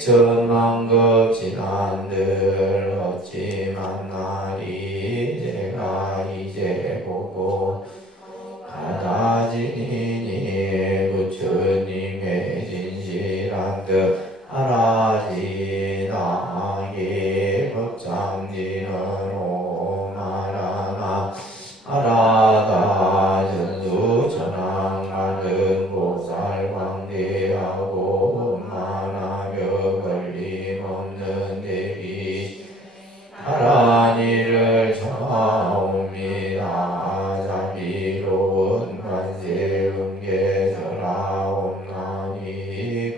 백천만급 지난들 어찌 만나리. 제가 이제 보고 받아지니 부처님의 진실한 듯 알아지. 나에게 법장지는 오마라나 알아다. 전수 천황 많은 보살 광대하고 만하며 걸림없는 대비 하라니를 청하옵니다. 자비로운 관세 음계설하옵나니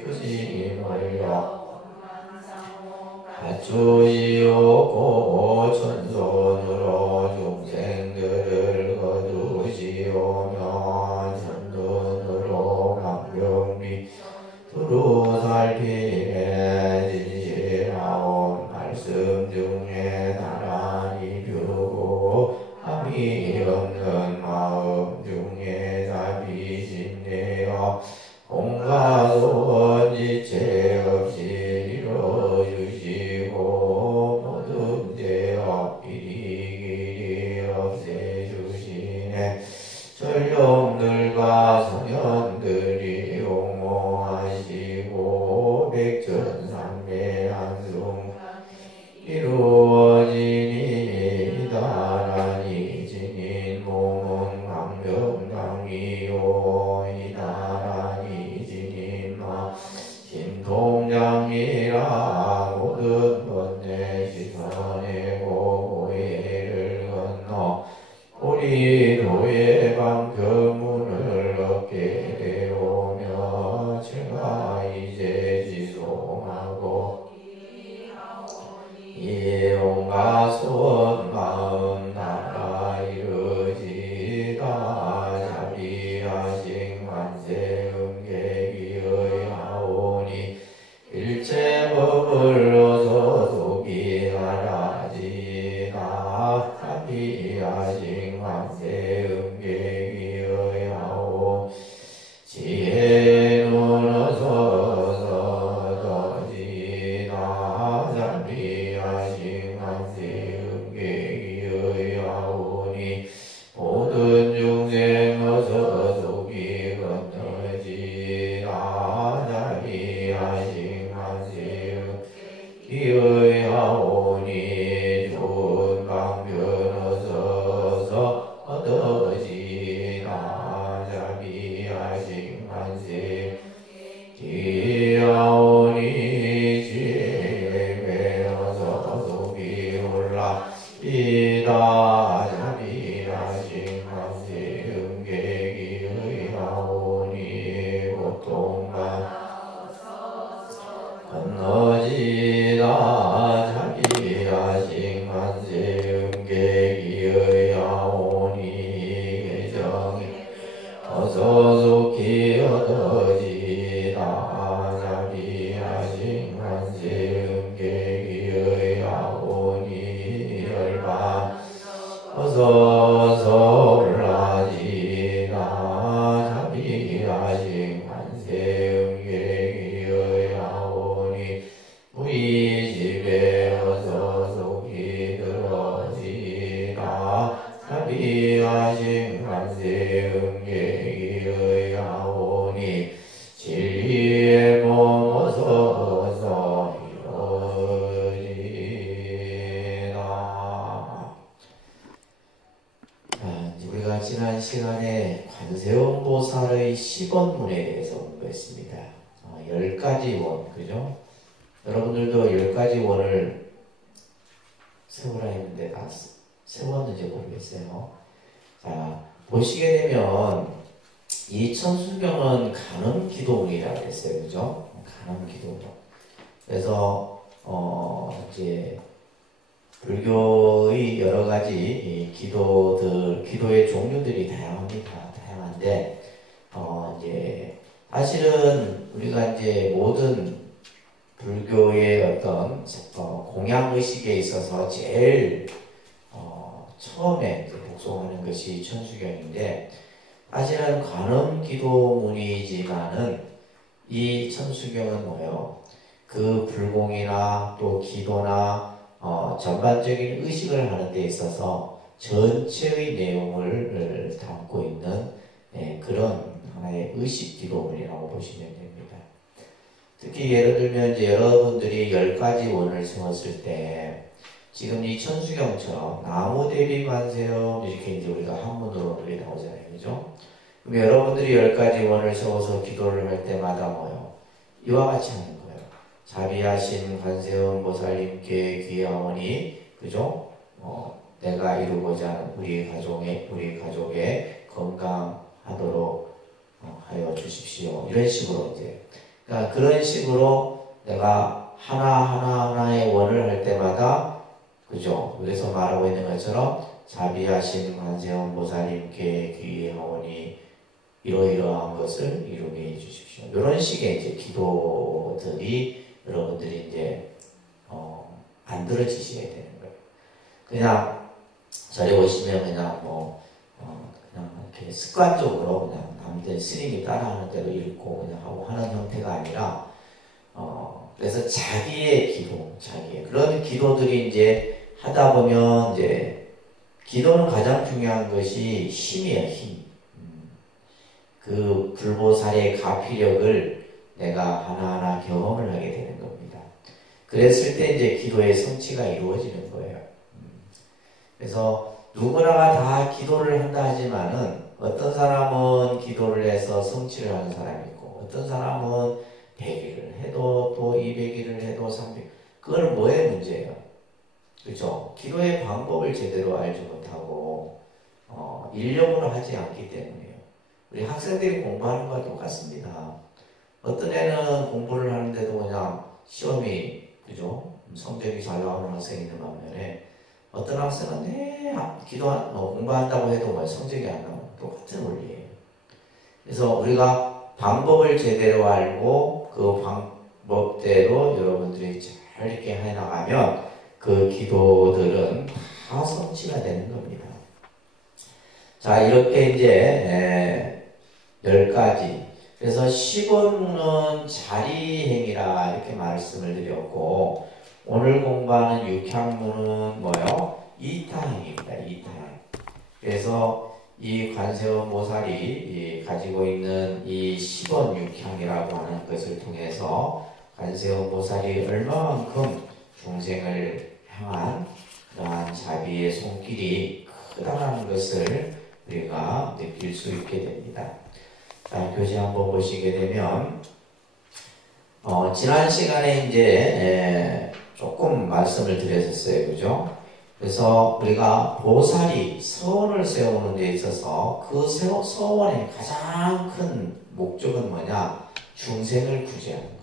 그심을요 갖추시오고 천손으로 중생들을 거두시오며 천눈으로 강경미 두루 살피에 진실하온 말씀 중에 나란히 뷰고 함이 없는 마음 중에 자비심내어 공가소원 지체 없이 이루어주시고 모든 죄업 이리길이 없애주시네. 전령들과 성현들이 옹호하시고 백천삼매 한숭 이루어지니. 나란히 지닌 몸은 강명당이요 이나란히 지닌 마 신통장이라. 모든 번뇌 씻어내고 오해를 건너 우리 도의 방편문을 얻게 되오며 제가 이제 지송하고 이 온갖 소원 마음 따라 이루지다. 자비하신 관세 음계기의 하오니 일체 법을로서 소기하라지다. 자비하신 관세 음계기의 하오 지혜 눈어서 더지다. 자비하신 관세 음계기의 하오니 모든 중생 어서 속이 건너지다. 자비하신 관세 음계기의 하오니 좋은 방편 어서서 얻어지다. 자비하신 관세 기하오니 지혜 어서 속이 올라이다. 자비하신 관세 음계기의 하오니 고통만 건너지다. 자비하신 관세 음계기의 하오니 계정이 어서 속히 얻어지다. 자비하신 관세 음계기의 하오니 열반 어서 올라지다. 자비하신 관세 음계기의 하오니 무의집에 어서 속이 들어지다. 자비하신 관세 음계기의 하오니 진리의 몸 어서 이루어지다. 우리가 지난 시간에 관세음 보살의 10원문에 대해서 공부했습니다. 10가지 원, 그죠? 여러분들도 10가지 원을 세우라 했는데 다 세웠는지 모르겠어요. 자, 보시게 되면 이 천수경은 간음기도문이라고 했어요. 그죠? 간음기도문. 그래서 이제 불교의 여러 가지 기도의 종류들이 다양한데, 이제, 사실은 우리가 이제 모든 불교의 어떤, 공양의식에 있어서 제일, 처음에 복송하는 것이 천수경인데, 사실은 관음기도문이지만은, 이 천수경은 뭐예요? 그 불공이나 또 기도나 전반적인 의식을 하는 데 있어서 전체의 내용을 담고 있는 그런 하나의 의식 기도문이라고 보시면 됩니다. 특히 예를 들면 이제 여러분들이 10가지 원을 세웠을 때 지금 이 천수경처럼 나무 대비 관세음 이렇게 이제 우리가 한문으로 이렇게 나오잖아요. 그죠? 그럼 여러분들이 10가지 원을 세워서 기도를 할 때마다 뭐요? 이와 같이 하는 거예요. 자비하신 관세음 보살님께 귀하오니, 그죠? 내가 이루고자 하는 우리 가족의 건강하도록 하여 주십시오. 이런 식으로 이제. 그러니까 그런 식으로 내가 하나의 원을 할 때마다, 그죠? 그래서 말하고 있는 것처럼 자비하신 관세음 보살님께 귀하오니 이러이러한 것을 이루게 해주십시오. 이런 식의 이제 기도들이 여러분들이 이제 만들어지셔야 되는 거예요. 그냥 저리 오시면 그냥 그냥 이렇게 습관적으로 그냥 남들 스님이 따라하는 대로 읽고 그냥 하고 하는 형태가 아니라 그래서 자기의 그런 기도들이 이제 하다 보면 이제 기도는 가장 중요한 것이 힘이에요. 힘. 그 불보살의 가피력을 내가 하나하나 경험을 하게 되는 겁니다. 그랬을 때 이제 기도의 성취가 이루어지는 거예요. 그래서 누구나가 다 기도를 한다 하지만은 어떤 사람은 기도를 해서 성취를 하는 사람이 있고 어떤 사람은 100일을 해도 또 200일을 해도 300일 그건 뭐의 문제예요? 그죠? 기도의 방법을 제대로 알지 못하고 인력으로 하지 않기 때문에요. 우리 학생들이 공부하는 거와 똑같습니다. 어떤 애는 공부를 하는데도 그냥 시험이, 그죠? 성적이 잘 나오는 학생이 있는 반면에 어떤 학생은 공부한다고 해도 성적이 안 나오는 똑같은 원리예요. 그래서 우리가 방법을 제대로 알고 그 방법대로 여러분들이 잘 이렇게 해나가면 그 기도들은 다 성취가 되는 겁니다. 자, 이렇게 이제 10가지. 그래서 10원문은 자리행이라 이렇게 말씀을 드렸고, 오늘 공부하는 육향문은 뭐요? 이타행입니다. 이타행. 그래서 이 관세음 보살이 가지고 있는 이 10원 육향이라고 하는 것을 통해서 관세음 보살이 얼마만큼 중생을 향한 그러한 자비의 손길이 크다는 것을 우리가 느낄 수 있게 됩니다. 자, 교재 한번 보시게 되면 지난 시간에 이제 조금 말씀을 드렸었어요. 그죠? 그래서 우리가 보살이 서원을 세우는 데 있어서 그 서원의 가장 큰 목적은 뭐냐? 중생을 구제하는 거예요.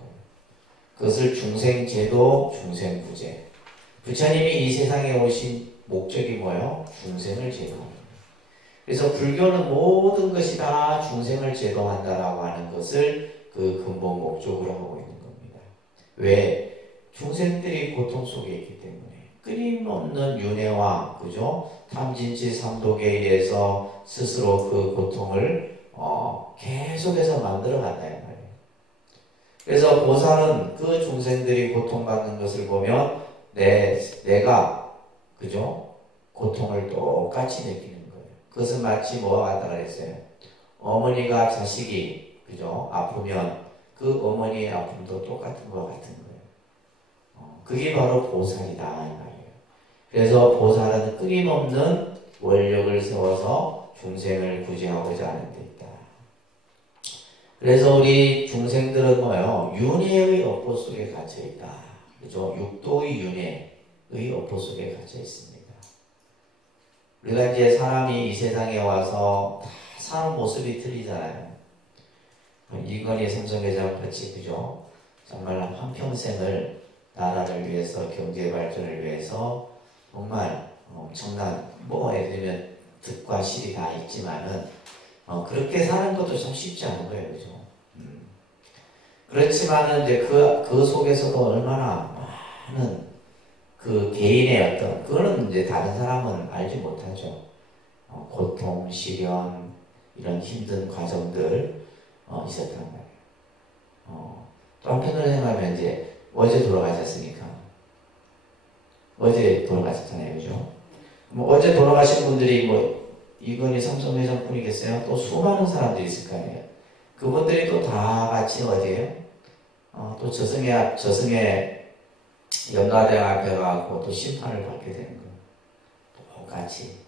그것을 중생제도, 중생구제. 부처님이 이 세상에 오신 목적이 뭐예요? 중생을 제도하는 거예요. 그래서 불교는 모든 것이 다 중생을 제도한다라고 하는 것을 그 근본 목적으로 하고 있는 겁니다. 왜? 중생들이 고통 속에 있기 때문에 끊임없는 윤회와 그죠? 탐진치 삼독에 의해서 스스로 그 고통을 계속해서 만들어 간다 이 말이에요. 그래서 보살은 그 중생들이 고통받는 것을 보면 내가 그죠? 고통을 똑같이 느끼는 거예요. 그것은 마치 뭐와 같다 그랬어요. 어머니가 자식이 그죠? 아프면 그 어머니의 아픔도 똑같은 것 같은 거예요. 그게 바로 보살이다 이 말이에요. 그래서 보살은 끊임없는 원력을 세워서 중생을 구제하고자 하는 데 있다. 그래서 우리 중생들은 뭐예요? 윤회의 업보 속에 갇혀 있다. 그죠? 육도의 윤회의 업보 속에 갇혀 있습니다. 우리가 이제 사람이 이 세상에 와서 다 사는 모습이 틀리잖아요. 이건희 삼성회장 같이 그죠? 정말 한평생을 나라를 위해서 경제 발전을 위해서 정말 엄청난 뭐 예를 들면 득과 실이 다 있지만은 그렇게 사는 것도 참 쉽지 않은 거예요, 그죠? 그렇지만은 이제 그 속에서도 얼마나 많은 그 개인의 어떤 그거는 이제 다른 사람은 알지 못하죠. 고통, 시련 이런 힘든 과정들 있었단 말이에요. 또 한편으로 생각하면 이제 어제 돌아가셨으니까 어제 돌아가셨잖아요, 그죠? 뭐 어제 돌아가신 분들이 뭐 이건희 삼성회장뿐이겠어요? 또 수많은 사람들이 있을 거 아니에요. 그분들이 또 다 같이 어디에요? 또 저승에 연가대왕 앞에 가고 또 심판을 받게 되는 거예요. 똑같이.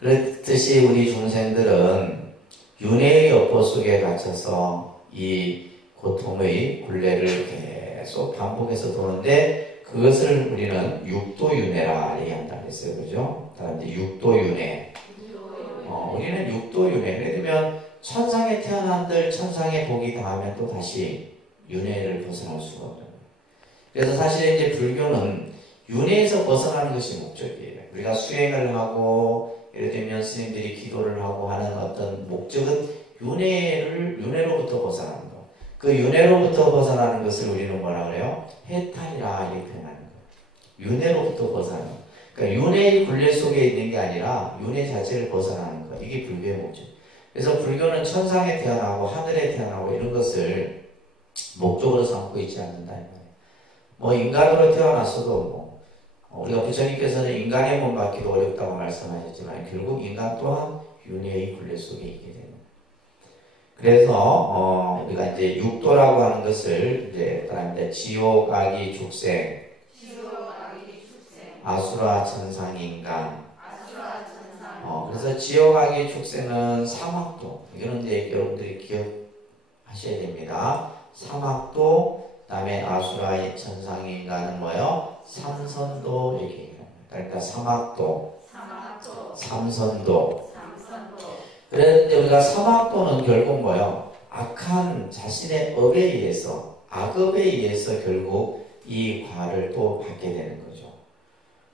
그렇듯이 우리 중생들은 윤회의 여포 속에 갇혀서 이 고통의 굴레를 계속 반복해서 도는데 그것을 우리는 육도윤회라 얘기한다고 했어요. 그죠? 다른데 육도윤회. 우리는 육도윤회. 예를 들면 천상에 태어난들 천상의 복이 닿으면 또 다시 윤회를 벗어날 수가 없는 거예요. 그래서 사실 이제 불교는 윤회에서 벗어나는 것이 목적이에요. 우리가 수행을 하고 예를 들면 스님들이 기도를 하고 하는 어떤 목적은 윤회로부터 벗어나는 거. 그 윤회로부터 벗어나는 것을 우리는 뭐라 그래요? 해탈이라 이렇게 표현하는 거예요. 윤회로부터 벗어나는 거. 그러니까 윤회의 굴레 속에 있는 게 아니라 윤회 자체를 벗어나는 거. 이게 불교의 목적. 그래서 불교는 천상에 태어나고 하늘에 태어나고 이런 것을 목적으로 삼고 있지 않는다. 뭐 인간으로 태어났어도 뭐 우리가 부처님께서는 인간의 몸 받기도 어렵다고 말씀하셨지만 결국 인간 또한 윤회의 굴레 속에 있게 됩니다. 그래서 우리가 이제 육도라고 하는 것을 이제 따라합니다. 지옥, 악이, 죽생, 아수라, 천상, 인간. 그래서 지옥, 악이, 죽생은 사막도. 이거는 이제 여러분들이 기억하셔야 됩니다. 사막도, 그다음에 아수라, 천상, 인간은 뭐요? 삼선도 이렇게 얘기합니다. 그러니까 사막도, 삼선도. 그런데 우리가 사막도는 결국 뭐요? 악한 자신의 업에 의해서, 악업에 의해서 결국 이 과를 또 받게 되는 거죠.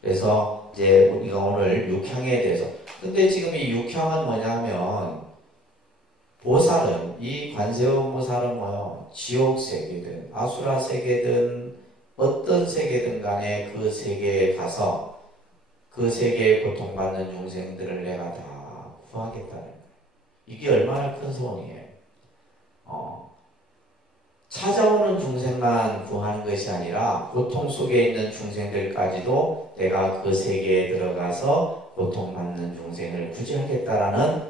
그래서 이제 우리가 오늘 육향에 대해서, 근데 지금 이 육향은 뭐냐면 보살은, 이 관세음 보살은 뭐요? 지옥 세계든 아수라 세계든 어떤 세계든 간에 그 세계에 가서 그 세계에 고통받는 중생들을 내가 다 구하겠다는 거예요. 이게 얼마나 큰 소원이에요. 찾아오는 중생만 구하는 것이 아니라 고통 속에 있는 중생들까지도 내가 그 세계에 들어가서 고통받는 중생을 구제하겠다라는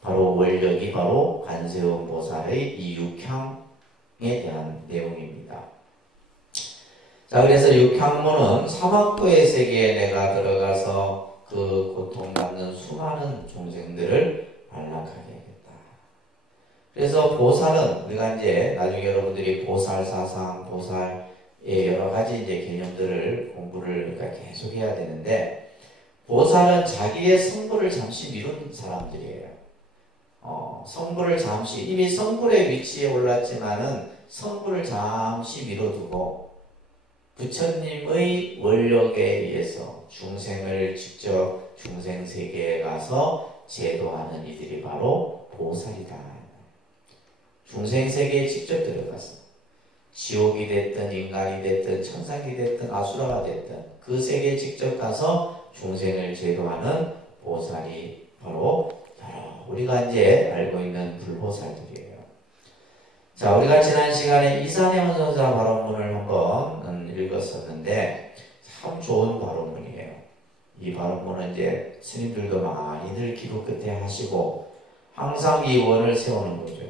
바로 원력이 바로 관세음 보살의 이 육향에 대한 내용입니다. 자, 그래서 육향문은 사막도의 세계에 내가 들어가서 그 고통받는 수많은 중생들을 안락하게 하겠다. 그래서 보살은 우리가 이제 나중에 여러분들이 보살 사상, 보살의 여러 가지 이제 개념들을 공부를 우리가 계속 해야 되는데, 보살은 자기의 성불을 잠시 미룬 사람들이에요. 성불을 잠시, 이미 성불의 위치에 올랐지만은 성불을 잠시 미뤄두고 부처님의 원력에 의해서 중생을 직접 중생 세계에 가서 제도하는 이들이 바로 보살이다. 중생 세계에 직접 들어가서 지옥이 됐든 인간이 됐든 천상이 됐든 아수라가 됐든 그 세계에 직접 가서 중생을 제도하는 보살이 바로 우리가 이제 알고 있는 불보살들이에요. 자, 우리가 지난 시간에 이산의 헌선사 발언문을 한번 읽었었는데 참 좋은 발언문이에요. 이 발언문은 이제 스님들도 많이들 기도 끝에 하시고 항상 이 원을 세우는 거죠.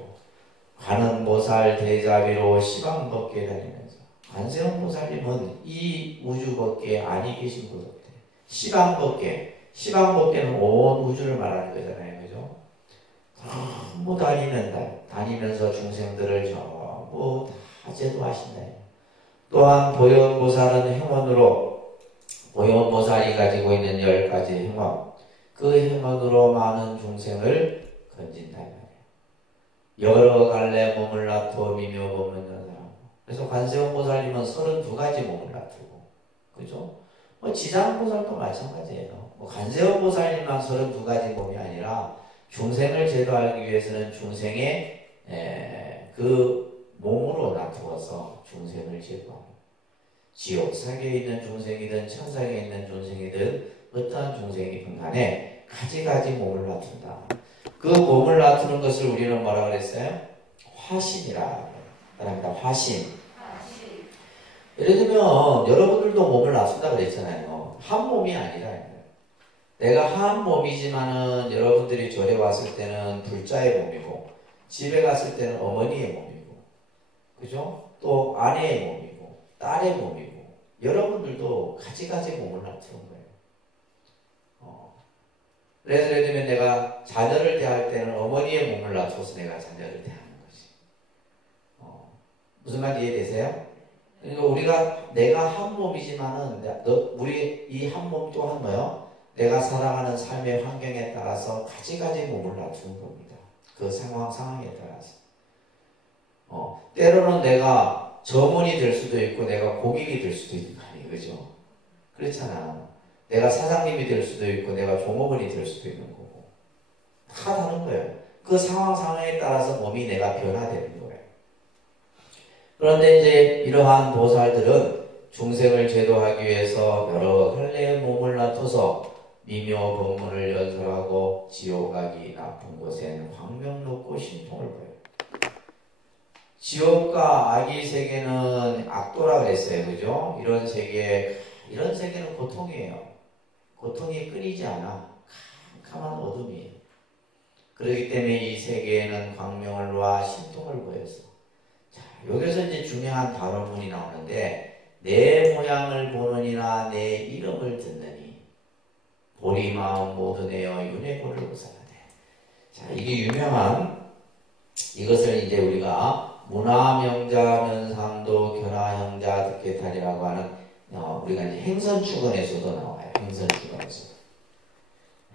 관음보살 대자비로 시방법계 다니면서, 관세음 보살님은 이 우주법계에 아니 계신 분 같아요. 시방법계는 온 우주를 말하는 거잖아요, 그죠? 전부 다니면서 중생들을 전부 다 제도하신다. 또한 보현보살은 행원으로, 보현보살이 가지고 있는 10가지 행원, 그 행원으로 많은 중생을 건진다. 여러 갈래 몸을 놔두어 미묘 법문을 하라. 그래서 관세음 보살님은 32가지 몸을 놔두고, 그죠? 뭐 지장보살도 마찬가지예요. 뭐 관세음 보살님만 32가지 몸이 아니라 중생을 제도하기 위해서는 중생의 그 몸으로 나타나서 중생을 제도하고, 지옥 세계에 있는 중생이든 천상에 있는 중생이든 어떠한 중생이든 간에 가지가지 몸을 나툰다. 그 몸을 나투는 것을 우리는 뭐라 그랬어요? 화신이라 합니다. 화신. 예를 들면 여러분들도 몸을 나툰다 그랬잖아요. 한 몸이 아니라, 내가 한 몸이지만은 여러분들이 절에 왔을 때는 불자의 몸이고, 집에 갔을 때는 어머니의 몸이고, 그죠? 또 아내의 몸이고, 딸의 몸이고, 여러분들도 가지가지 몸을 나투는 거예요. 그래서 예를 들면 내가 자녀를 대할 때는 어머니의 몸을 낮춰서 내가 자녀를 대하는 거지. 무슨 말 이해되세요? 그러니까 내가 한 몸이지만은, 우리 이 한 몸 또한 뭐요? 내가 살아가는 삶의 환경에 따라서 가지가지 몸을 낮추는 겁니다. 그 상황에 따라서. 때로는 내가 점원이 될 수도 있고, 내가 고객이 될 수도 있는 거 아니에요. 그죠? 그렇잖아. 내가 사장님이 될 수도 있고, 내가 종업원이 될 수도 있는 거고. 다 다른 거예요. 그 상황에 따라서 몸이 내가 변화되는 거예요. 그런데 이제 이러한 보살들은 중생을 제도하기 위해서 여러 갈래의 몸을 나타서 미묘 법문을 연설하고 지옥 가기 나쁜 곳에는 광명 놓고 신통을 보여요. 지옥과 악의 세계는 악도라 그랬어요. 그죠? 이런 세계는 고통이에요. 고통이 끊이지 않아. 캄캄한 어둠이에요. 그렇기 때문에 이 세계에는 광명을 놓아 신통을 보여서. 자, 여기서 이제 중요한 발언문이 나오는데, 내 모양을 보느니나 내 이름을 듣느니 보리 마음 모두 내어 윤회 고를 벗어나되. 자, 이게 유명한, 이것을 이제 우리가 문화명자 면상도 견화형자 득회탈이라고 하는, 우리가 이제 행선축언에서도 나와요.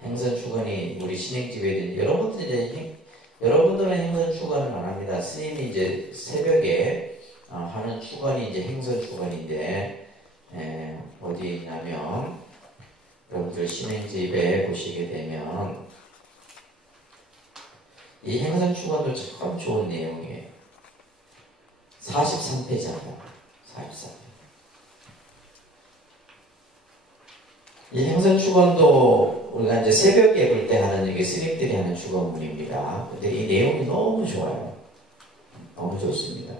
행선축언이 우리 신행집에 여러분들은 행선축언을 안 합니다. 스님이 이제 새벽에 하는 축언이 이제 행선축언인데, 어디 있냐면, 여러분들 신행집에 보시게 되면, 이 행선축언도 참 좋은 내용이에요. 43페이지입니다. 43페이지. 이 행선축언도 우리가 이제 새벽 예불 때 하는, 이게 스님들이 하는 축언문입니다. 근데 이 내용이 너무 좋아요. 너무 좋습니다.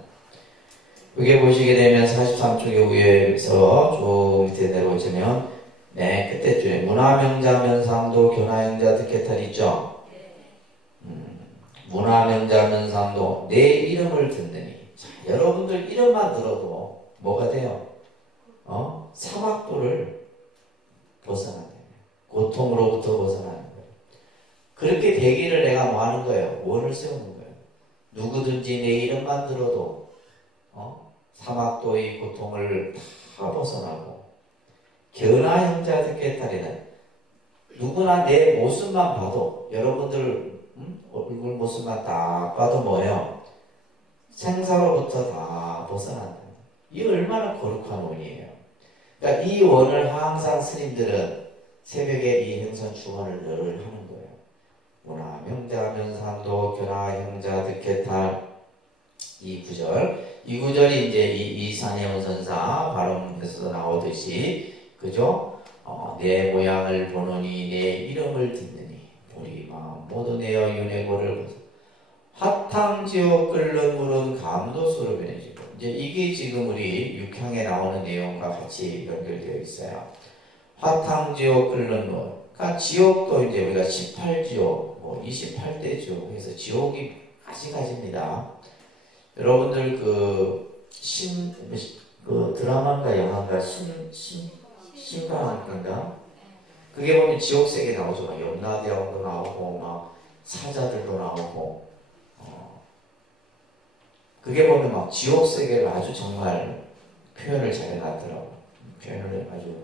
여기 보시게 되면 43쪽의 위에서 쭉 밑에 내려오시면, 그때 줄에 문화명자 면상도 견화형자 득회탈 있죠? 문화명자 면상도 내 이름을 듣느니. 자, 여러분들 이름만 들어도 뭐가 돼요? 사막도를 벗어나는 거예요. 고통으로부터 벗어나는 거예요. 그렇게 되기를 내가 뭐 하는 거예요? 원을 세우는 거예요. 누구든지 내 이름만 들어도 사막도의 고통을 다 벗어나고, 견화형자 득회탈이는 누구나 내 모습만 봐도, 여러분들 얼굴 모습만 딱 봐도 뭐예요? 생사로부터 다 벗어난다. 이 얼마나 거룩한 원이에요. 그러니까 이 원을 항상 스님들은 새벽에 이 행선축언을 늘 하는 거예요. 문화명자 면상도 견화형자 득회탈. 이 구절이 이제 이 이산해온 선사 발언에서 나오듯이, 그죠? 내 모양을 보느니 내 이름을 듣느니 보리 마음 모두 내어 윤회고를 화탕지옥 끓는 물은 감도수로 변해지고. 이제 이게 지금 우리 육향에 나오는 내용과 같이 연결되어 있어요. 화탕지옥 끓는 물. 그러니까 지옥도 이제 우리가 18지옥, 28대 지옥 해서 지옥이 가지가지입니다. 여러분들 그 드라마인가 영화인가 신강인가? 그게 보면 지옥세계 나오죠. 막 염라대왕도 나오고, 막 사자들도 나오고, 그게 보면 막 지옥세계를 아주 정말 표현을 잘 해놨더라고. 표현을 아주.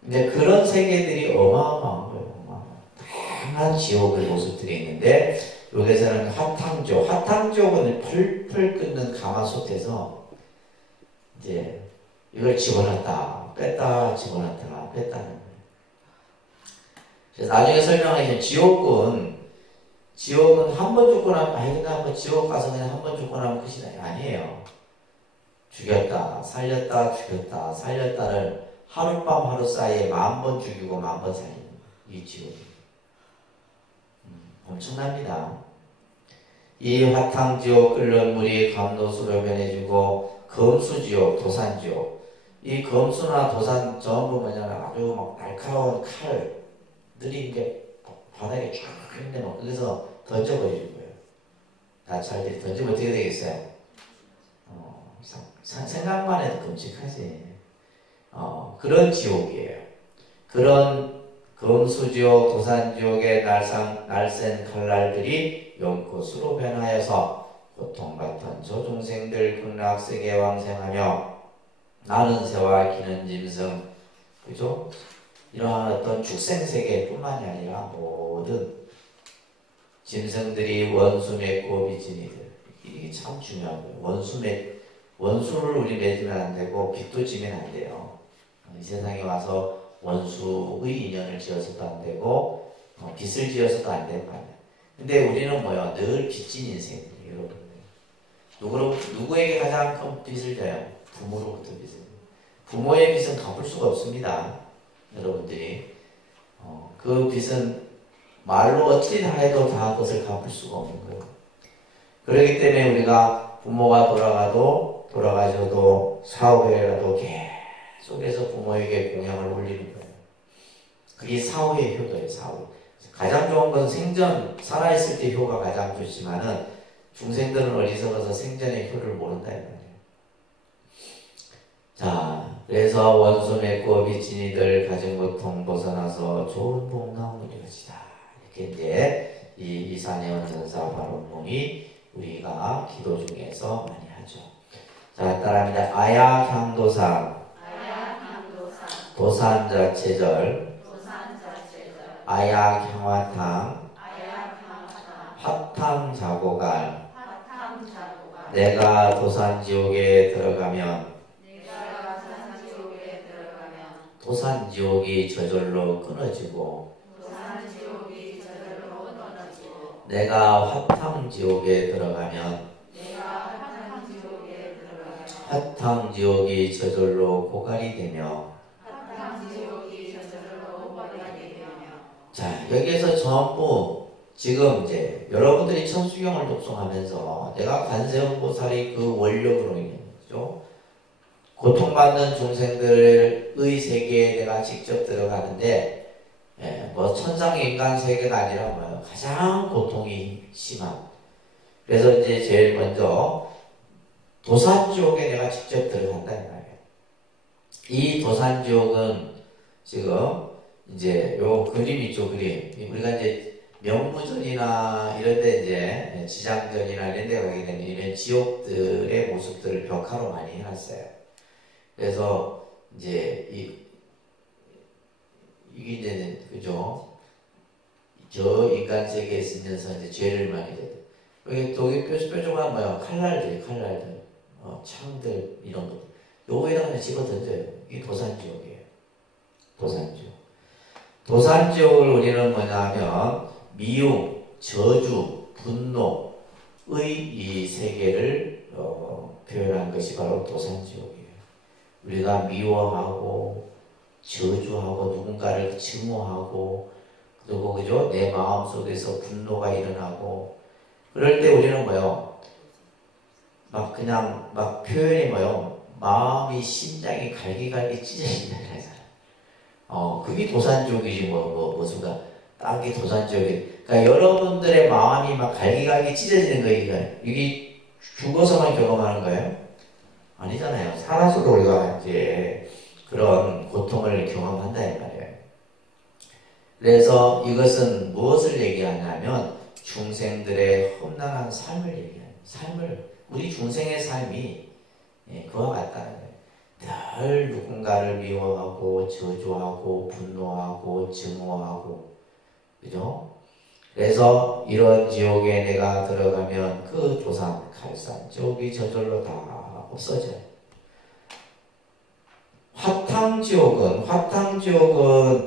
근데 그런 세계들이 어마어마한 거예요. 다양한 지옥의 모습들이 있는데, 여기서는 화탕지옥은 풀풀 끓는 가마솥에서 이제 이걸 집어넣었다 뺐다 집어넣었다 뺐다는 거예요. 그래서 나중에 설명하기는 지옥은 한 번 죽고 나면 그냥 한번 지옥 가서 그냥 한 번 죽고 나면 끝이 아니에요. 죽였다 살렸다 죽였다 살렸다를 하룻밤 하루 사이에 10,000번 죽이고 10,000번 살리는 이 지옥이 엄청납니다. 이 화탕지옥 끓는 물이 감로수로 변해지고 검수지옥 도산지옥, 이 검수나 도산 전부 뭐냐면 아주 막 날카로운 칼들이 이제 바닥에 쫙 있는데 막 거기서 던져버리는 거예요. 나찰들이 던지면 어떻게 되겠어요? 생각만 해도 끔찍하지. 그런 지옥이에요. 그런 검수지옥, 도산지옥의 날쌘 칼날들이 연꽃으로 변하여서 고통받던 저중생들 극락세계 왕생하며 나는 새와 기는 짐승, 그죠? 이러한 어떤 축생세계뿐만이 아니라 모든 짐승들이 원수 맺고 빚진 이들, 이게 참 중요한 거예요. 원수를 우리 맺으면 안 되고 빚도 지면 안 돼요. 이 세상에 와서 원수의 인연을 지어서도 안 되고 빚을 지어서도 안 되는 거 아니에요. 근데 우리는 뭐야? 늘 빚진 인생이에요, 여러분. 누구에게 가장 큰 빚을 져요? 부모로부터 빚을. 부모의 빚은 갚을 수가 없습니다, 여러분들이. 그 빚은 말로 어찌 다 해도 다 그것을 갚을 수가 없는 거예요. 그렇기 때문에 우리가 부모가 돌아가셔도 사후에라도 계속해서 부모에게 공양을 올리는 거예요. 그게 사후의 효도예요, 사후. 가장 좋은 것은 생전, 살아있을 때 효가 가장 좋지만은 중생들은 어리석어서 생전의 효를 모른다, 이 말이에요. 자, 그래서 원수 맺고 빚진 이들 가진 고통 벗어나서 좋은 복나무 이루어지다. 이렇게 이제 이 이산해원전사 발언문이 우리가 기도 중에서 많이 하죠. 자, 따라합니다. 아야향도상, 도산자체절, 아야향화탕, 화탕자고갈, 내가 도산지옥에 들어가면 도산지옥이 저절로 끊어지고 내가 화탕지옥에 들어가면 화탕지옥이 저절로 고갈이 되며 자, 여기에서 전부 지금 이제 여러분들이 천수경을 독송하면서 내가 관세음보살이 그 원력으로 인해 그죠? 고통받는 중생들의 세계에 내가 직접 들어가는데 뭐 천상 인간 세계가 아니라 뭐예요? 가장 고통이 심한. 그래서 이제 제일 먼저 도산지옥에 내가 직접 들어간다 이 말이에요. 이 도산지옥은 지금 이제 요 그림 있죠, 그림. 우리가 이제 명무전이나 이런 데 이제 지장전이나 이런 데 가게 되면 이런 지옥들의 모습들을 벽화로 많이 해놨어요. 그래서 이제 이게 이제 그죠? 저 인간 세계에 있으면서 이제 죄를 많이 해요. 여기 뾰족한 뭐야? 칼날들, 창들 이런 거. 요거에다가 그냥 집어 던져요. 이게 도산지옥이에요. 도산지옥을 우리는 뭐냐면 미움, 저주, 분노의 이 세계를 표현한 것이 바로 도산지옥이에요. 우리가 미워하고 저주하고 누군가를 증오하고 그리고 그죠? 내 마음속에서 분노가 일어나고 그럴 때 우리는 뭐요? 막 그냥 막 표현이 뭐요? 마음이 심장이 갈기갈기 찢어진다 그러잖아. 그게 도산지옥이지 무슨가 딴 게 도산지옥이. 그러니까 여러분들의 마음이 막 갈기갈기 찢어지는 거예요. 이게 죽어서만 경험하는 거예요? 아니잖아요. 살아서도 우리가 이제 그런 고통을 경험한다 이 말이에요. 그래서 이것은 무엇을 얘기하냐면 중생들의 험난한 삶을 얘기해요. 우리 중생의 삶이 그와 같다는 거예요. 늘 누군가를 미워하고 저주하고 분노하고 증오하고 그죠? 그래서 이런 지옥에 내가 들어가면 그 도산, 칼산, 지옥이 저절로 다 없어져요. 화탕지옥은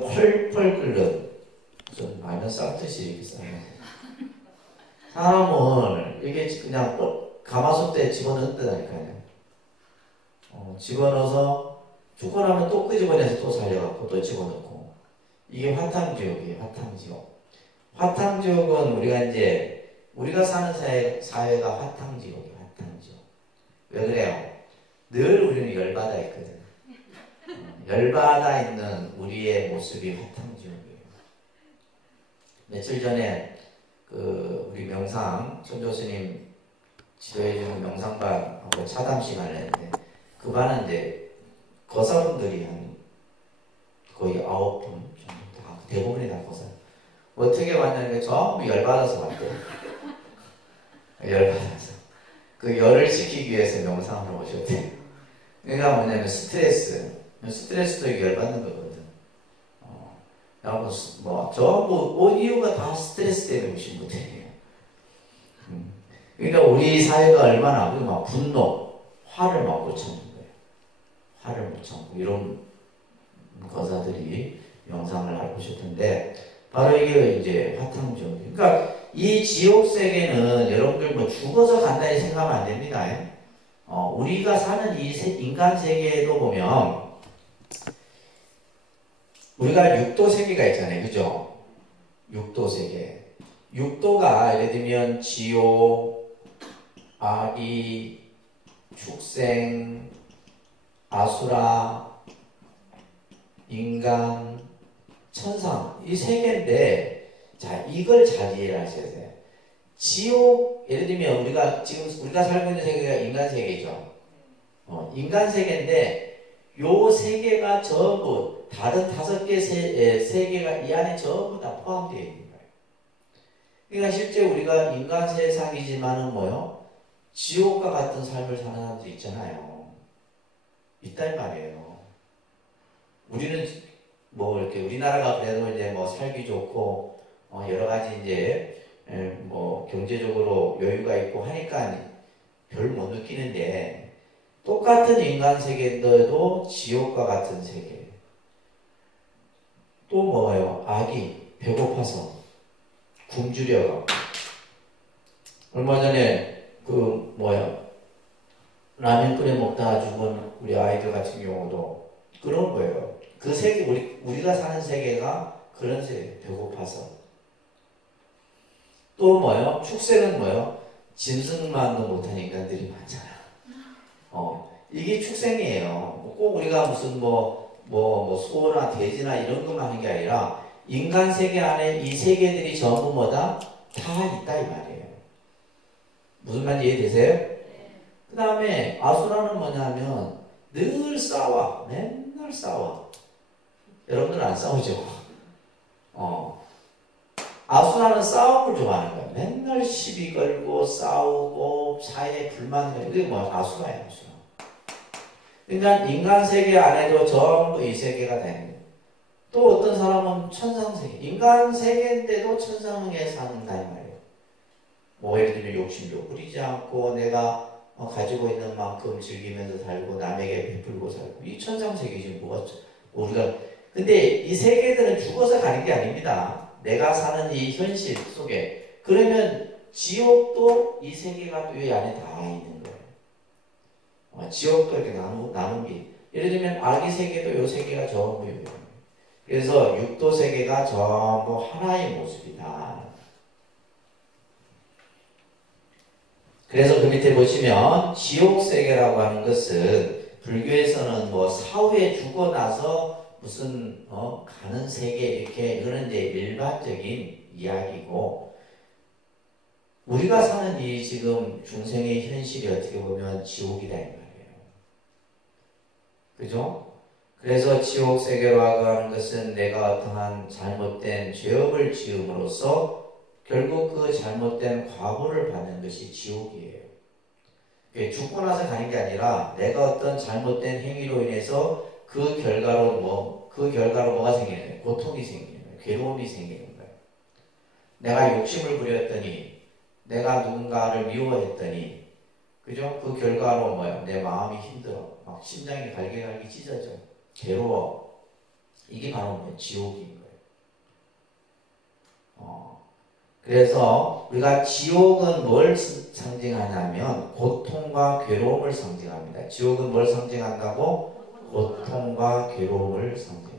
펄펄 끓는 무슨 라면 쌀듯이 이렇게 싸요. 사람은 이게 그냥 가마솥에 집어넣는다니까요. 집어넣어서 죽고 나면 또 끄집어내서 또 살려갖고 또 집어넣고. 이게 화탕지옥이에요. 화탕지옥은 우리가 사는 사회가 화탕지옥이에요. 화탕지옥. 왜 그래요? 늘 우리는 열받아 있거든. 열받아 있는 우리의 모습이 화탕지옥이에요. 며칠 전에 우리 명상 천조스님 지도해주는 명상반하고 차담 시간을 했는데 그 반은 이제 거사분들이 한 거의 9분 정도 다 대부분이 다 거사. 어떻게 왔냐면 전부 열받아서 왔대요. 열받아서 그 열을 식히기 위해서 명상을 오셨대요. 그러니까 뭐냐면 스트레스도 열받는 거거든. 전부 이유가 다 스트레스 때문에 오신 분들이에요. 그러니까 우리 사회가 얼마나 막 분노, 화를 막 못 참는 거예요. 화를 못 참고 이런 거사들이 명상을 하고 오셨던데 바로 이게 이제 화탕지옥. 그러니까 이 지옥 세계는 여러분들 뭐 죽어서 간다니 생각하면 안 됩니다. 우리가 사는 이 인간 세계에도 보면 우리가 육도 세계가 있잖아요. 그죠? 육도 세계. 육도가 예를 들면 지옥, 아기, 축생, 아수라, 인간, 천상 이 세 개인데 자 이걸 잘 이해를 하셔야 돼요. 지옥 예를 들면 우리가 살고 있는 세계가 인간 세계죠. 인간 세계인데 요 세 개가 전부 다른 5개 세계가 이 안에 전부 다 포함되어 있는 거예요. 그러니까 실제 우리가 인간 세상이지만은 지옥과 같은 삶을 사는 사람도 있잖아요. 있단 말이에요. 우리는 이렇게 우리나라가 그래도 이제 살기 좋고 여러 가지 이제 경제적으로 여유가 있고 하니까 별 못 느끼는데 똑같은 인간 세계인데도 지옥과 같은 세계. 또 뭐예요? 아기 배고파서 굶주려가. 얼마 전에 라면 끓여 먹다가 죽은 우리 아이들 같은 경우도 그런 거예요. 그 세계 우리가 사는 세계가 그런 세계. 배고파서. 또 축생은 짐승만도 못하는 인간들이 많잖아. 이게 축생이에요. 꼭 우리가 무슨 소나 돼지나 이런 것만 하는 게 아니라 인간 세계 안에 이 세계들이 전부 다 있다 이 말이에요. 무슨 말인지 이해되세요? 그 다음에 아수라는 뭐냐면 늘 싸워. 맨날 싸워. 여러분들은 안 싸우죠? 아수라는 싸움을 좋아하는 거야. 맨날 시비 걸고 싸우고 사회에 불만을 가지고 이게 아수라예요. 아수라. 그러니까 인간 세계 안에도 전부 이 세계가 되는 거예요. 또 어떤 사람은 천상세계. 인간 세계인데도 천상에 산다 이 말이에요. 예를 들면 욕심도 부리지 않고 내가 가지고 있는 만큼 즐기면서 살고 남에게 베풀고 살고 이 천상세계지 우리가 근데 이 세계들은 죽어서 가는 게 아닙니다. 내가 사는 이 현실 속에 그러면 지옥도 이 세계가 이 안에 다 있는 거예요. 지옥도 이렇게 나눈 게 예를 들면 아기 세계도 이 세계가 전부예요. 그래서 육도 세계가 전부 하나의 모습이다. 그래서 그 밑에 보시면 지옥 세계라고 하는 것은 불교에서는 사후에 죽어 나서 무슨 가는 세계 이렇게 이거는 이제 일반적인 이야기고 우리가 사는 이 지금 중생의 현실이 어떻게 보면 지옥이다 이 말이에요. 그죠? 그래서 지옥 세계라고 하는 것은 내가 어떠한 잘못된 죄업을 지음으로써 결국 그 잘못된 과보를 받는 것이 지옥이에요. 죽고 나서 가는 게 아니라 내가 어떤 잘못된 행위로 인해서 그 결과로 뭐가 생기는 거예요? 고통이 생기는 거예요. 괴로움이 생기는 거예요. 내가 욕심을 부렸더니, 내가 누군가를 미워했더니, 그죠? 그 결과로 내 마음이 힘들어. 막 심장이 갈기갈기 찢어져. 괴로워. 이게 바로 뭐예요? 지옥인 거예요. 그래서 우리가 지옥은 뭘 상징하냐면 고통과 괴로움을 상징합니다. 지옥은 뭘 상징한다고? 고통과 괴로움을 상징합니다.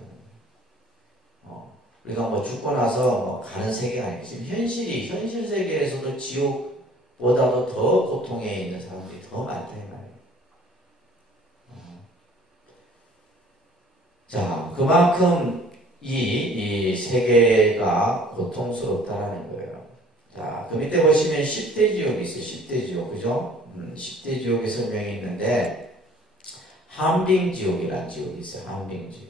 우리가 뭐 죽고 나서 뭐 가는 세계가 아니고 지금 현실 세계에서도 지옥보다도 더 고통에 있는 사람들이 더 많다 이 말이에요. 자, 그만큼 이 세계가 고통스럽다라는 거예요. 자, 그 밑에 보시면 10대 지옥이 있어요. 10대 지옥, 그죠? 10대 지옥의 설명이 있는데 한빙 지옥이라는 지옥이 있어요. 한빙 지옥.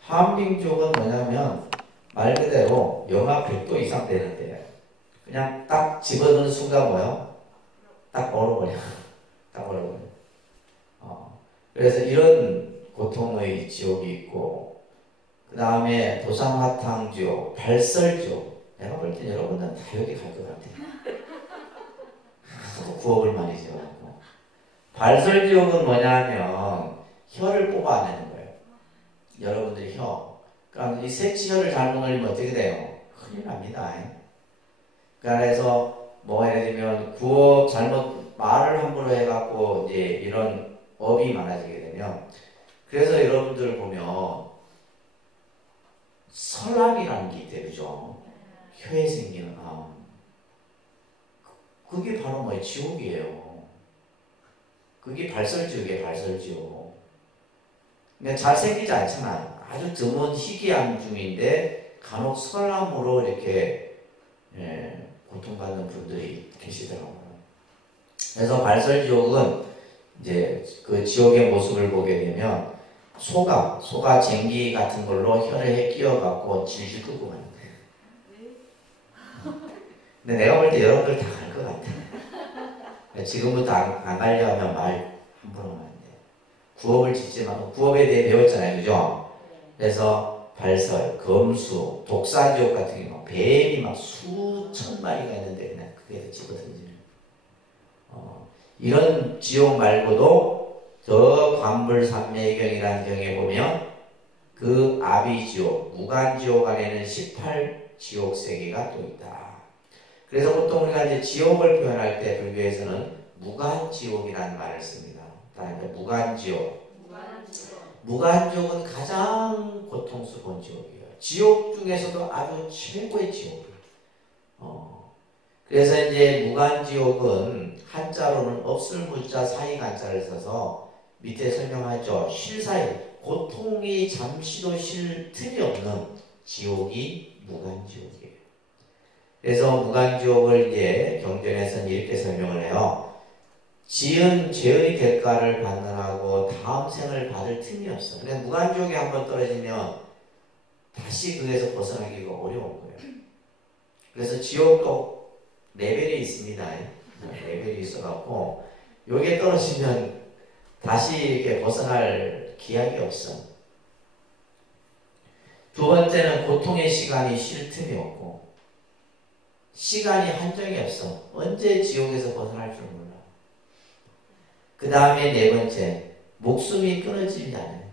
한빙 지옥은 뭐냐면 말 그대로 영하 100도 이상 되는데 그냥 딱 집어넣는 순간 뭐요? 딱 얼어버려. 딱 얼어버려. 그래서 이런 고통의 지옥이 있고 그 다음에 도상화탕 지옥, 발설 지옥. 내가 볼 땐 여러분들은 다 여기 갈 것 같아요. 구업을 많이 지어갖고. 발설 지옥은 뭐냐면 혀를 뽑아내는 거예요. 여러분들이 혀. 그럼 이 색치혈을 잘못 올리면 어떻게 돼요? 큰일 납니다. 그래서 뭐 예를 들면 구업 잘못 말을 함부로 해갖고 이제 이런 업이 많아지게 되면 그래서 여러분들 보면 설암이라는 게 있대요. 그죠? 혀에 생기는 암. 그게 바로 뭐예요? 지옥이에요. 그게 발설지옥이에요. 발설지옥. 근데 잘생기지 않잖아요. 아주 드문 희귀암 중인데 간혹 설암으로 이렇게 고통받는 분들이 계시더라고요. 그래서 발설지옥은 이제 그 지옥의 모습을 보게 되면 소가 쟁기 같은 걸로 혀를 끼워갖고 질질 끄고 가는 거예요. 근데 내가 볼 때 여러분들 다 갈 것 같아. 지금부터 안 가려 하면 말 함부로 하면 안 돼. 구업을 짓지만 구업에 대해 배웠잖아요. 그죠? 그래서 발설, 검수, 독사지옥 같은 경우 뱀이 막 수천 마리가 있는데 그냥 그게 집어던지는 이런 지옥 말고도 저 관불산매경이라는 경에 보면 그 아비지옥, 무간지옥 안에는 18지옥 세계가 또 있다. 그래서 보통 우리가 이제 지옥을 표현할 때 불교에서는 무간지옥이라는 말을 씁니다. 그러니까 무간지옥. 무간지옥은 가장 고통스러운 지옥이에요. 지옥 중에서도 아주 최고의 지옥이에요. 그래서 이제 무간지옥은 한자로는 없을 무자 사이 간자를 써서 밑에 설명하죠. 쉴 사이, 고통이 잠시도 쉴 틈이 없는 지옥이 무간지옥이에요. 그래서 무간지옥을 이제 경전에서는 이렇게 설명을 해요. 지은 죄의 대가를 받느라고 다음 생을 받을 틈이 없어. 그냥 무간지옥에 한번 떨어지면 다시 그에서 벗어나기가 어려운 거예요. 그래서 지옥도 레벨이 있습니다. 레벨이 있어갖고 여기에 떨어지면 다시 이렇게 벗어날 기약이 없어. 두 번째는 고통의 시간이 쉴 틈이 없고 시간이 한정이 없어. 언제 지옥에서 벗어날 줄 몰라. 그 다음에 네 번째, 목숨이 끊어지지 않아요.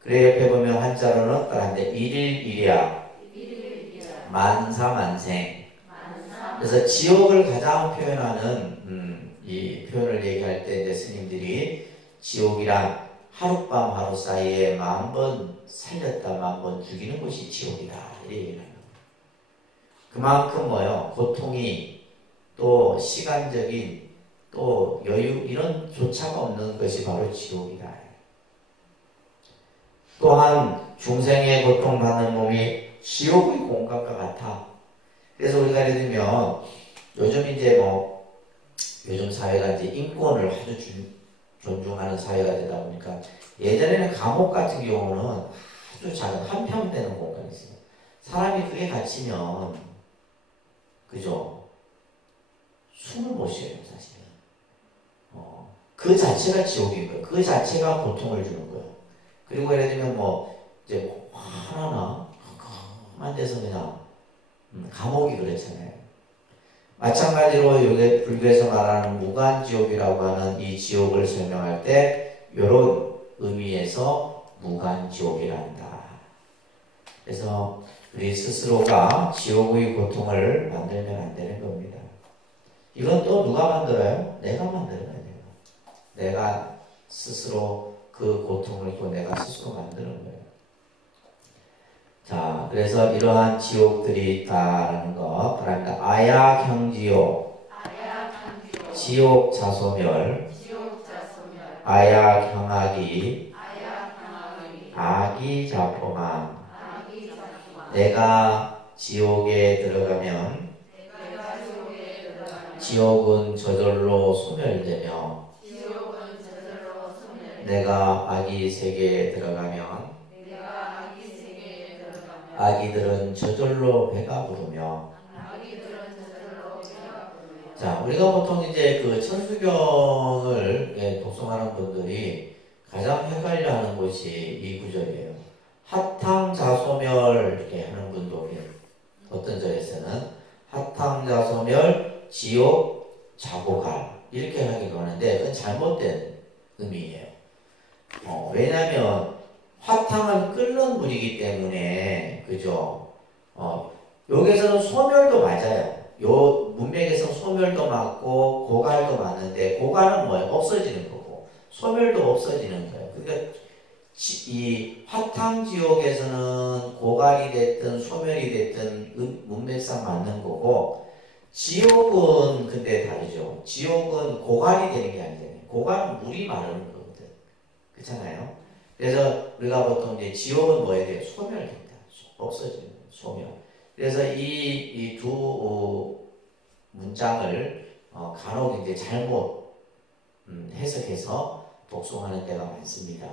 그래 옆에 보면 한자로는 어떠한데 일일일이야, 만사만생. 그래서 지옥을 가장 표현하는 이 표현을 얘기할 때 이제 스님들이 지옥이란 하룻밤 하루 사이에 10,000번 살렸다 10,000번 죽이는 곳이 지옥이다 이렇게 얘기를 합니다. 그만큼 뭐요? 고통이 또 시간적인 또 여유 이런 조차가 없는 것이 바로 지옥이다. 또한 중생의 고통받는 몸이 지옥의 공간과 같아. 그래서 우리가 예를 들면 요즘 이제 뭐 요즘 사회가 이제 인권을 아주 존중하는 사회가 되다 보니까 예전에는 감옥 같은 경우는 아주 작은 한평 되는 공간이 있어요. 사람이 그게 갇히면 그죠? 숨을 못 쉬어요, 사실은. 그 자체가 지옥인 거예요. 그 자체가 고통을 주는 거예요. 그리고 예를 들면 뭐 이제 하나나 한 데서 그냥 감옥이 그렇잖아요. 마찬가지로 요게 불교에서 말하는 무간지옥이라고 하는 이 지옥을 설명할 때 이런 의미에서 무간지옥이란다. 그래서 우리 스스로가 지옥의 고통을 만들면 안 되는 겁니다. 이건 또 누가 만들어요? 내가 만드는 거예요. 내가 스스로 그 고통을 또 내가 스스로 만드는 거예요. 자, 그래서 이러한 지옥들이 있다라는 거 바랍니다. 아약형지옥, 지옥 자소멸, 아약형악이, 아기자포망. 내가 지옥에 들어가면 지옥은 저절로 소멸되며, 내가 아기 세계에 들어가면 아기들은 저절로 배가 부르며. 자, 우리가 보통 이제 그 천수경을 독송하는 분들이 가장 헷갈려 하는 것이 이 구절이에요. 하탕자소멸 이렇게 하는 분도 어떤 절에서는 하탕자소멸 지옥 자고갈 이렇게 하기도 하는데 그건 잘못된 의미예요. 왜냐하면 화탕은 끓는 물이기 때문에 그죠? 여기서는 소멸도 맞아요. 요 문맥에서 소멸도 맞고 고갈도 맞는데 고갈은 뭐예요? 없어지는 거고 소멸도 없어지는 거예요. 그러니까 이 화탕지옥에서는 고갈이 됐든 소멸이 됐든 문맥상 맞는 거고 지옥은 근데 다르죠. 지옥은 고갈이 되는 게 아니잖아요. 고갈은 물이 마르는 거거든. 그렇잖아요. 그래서 우리가 보통 이제 지옥은 뭐에 대해 소멸된다. 없어지는 거예요. 소멸. 그래서 이 두 문장을 간혹 이제 잘못 해석해서 독송하는 때가 많습니다.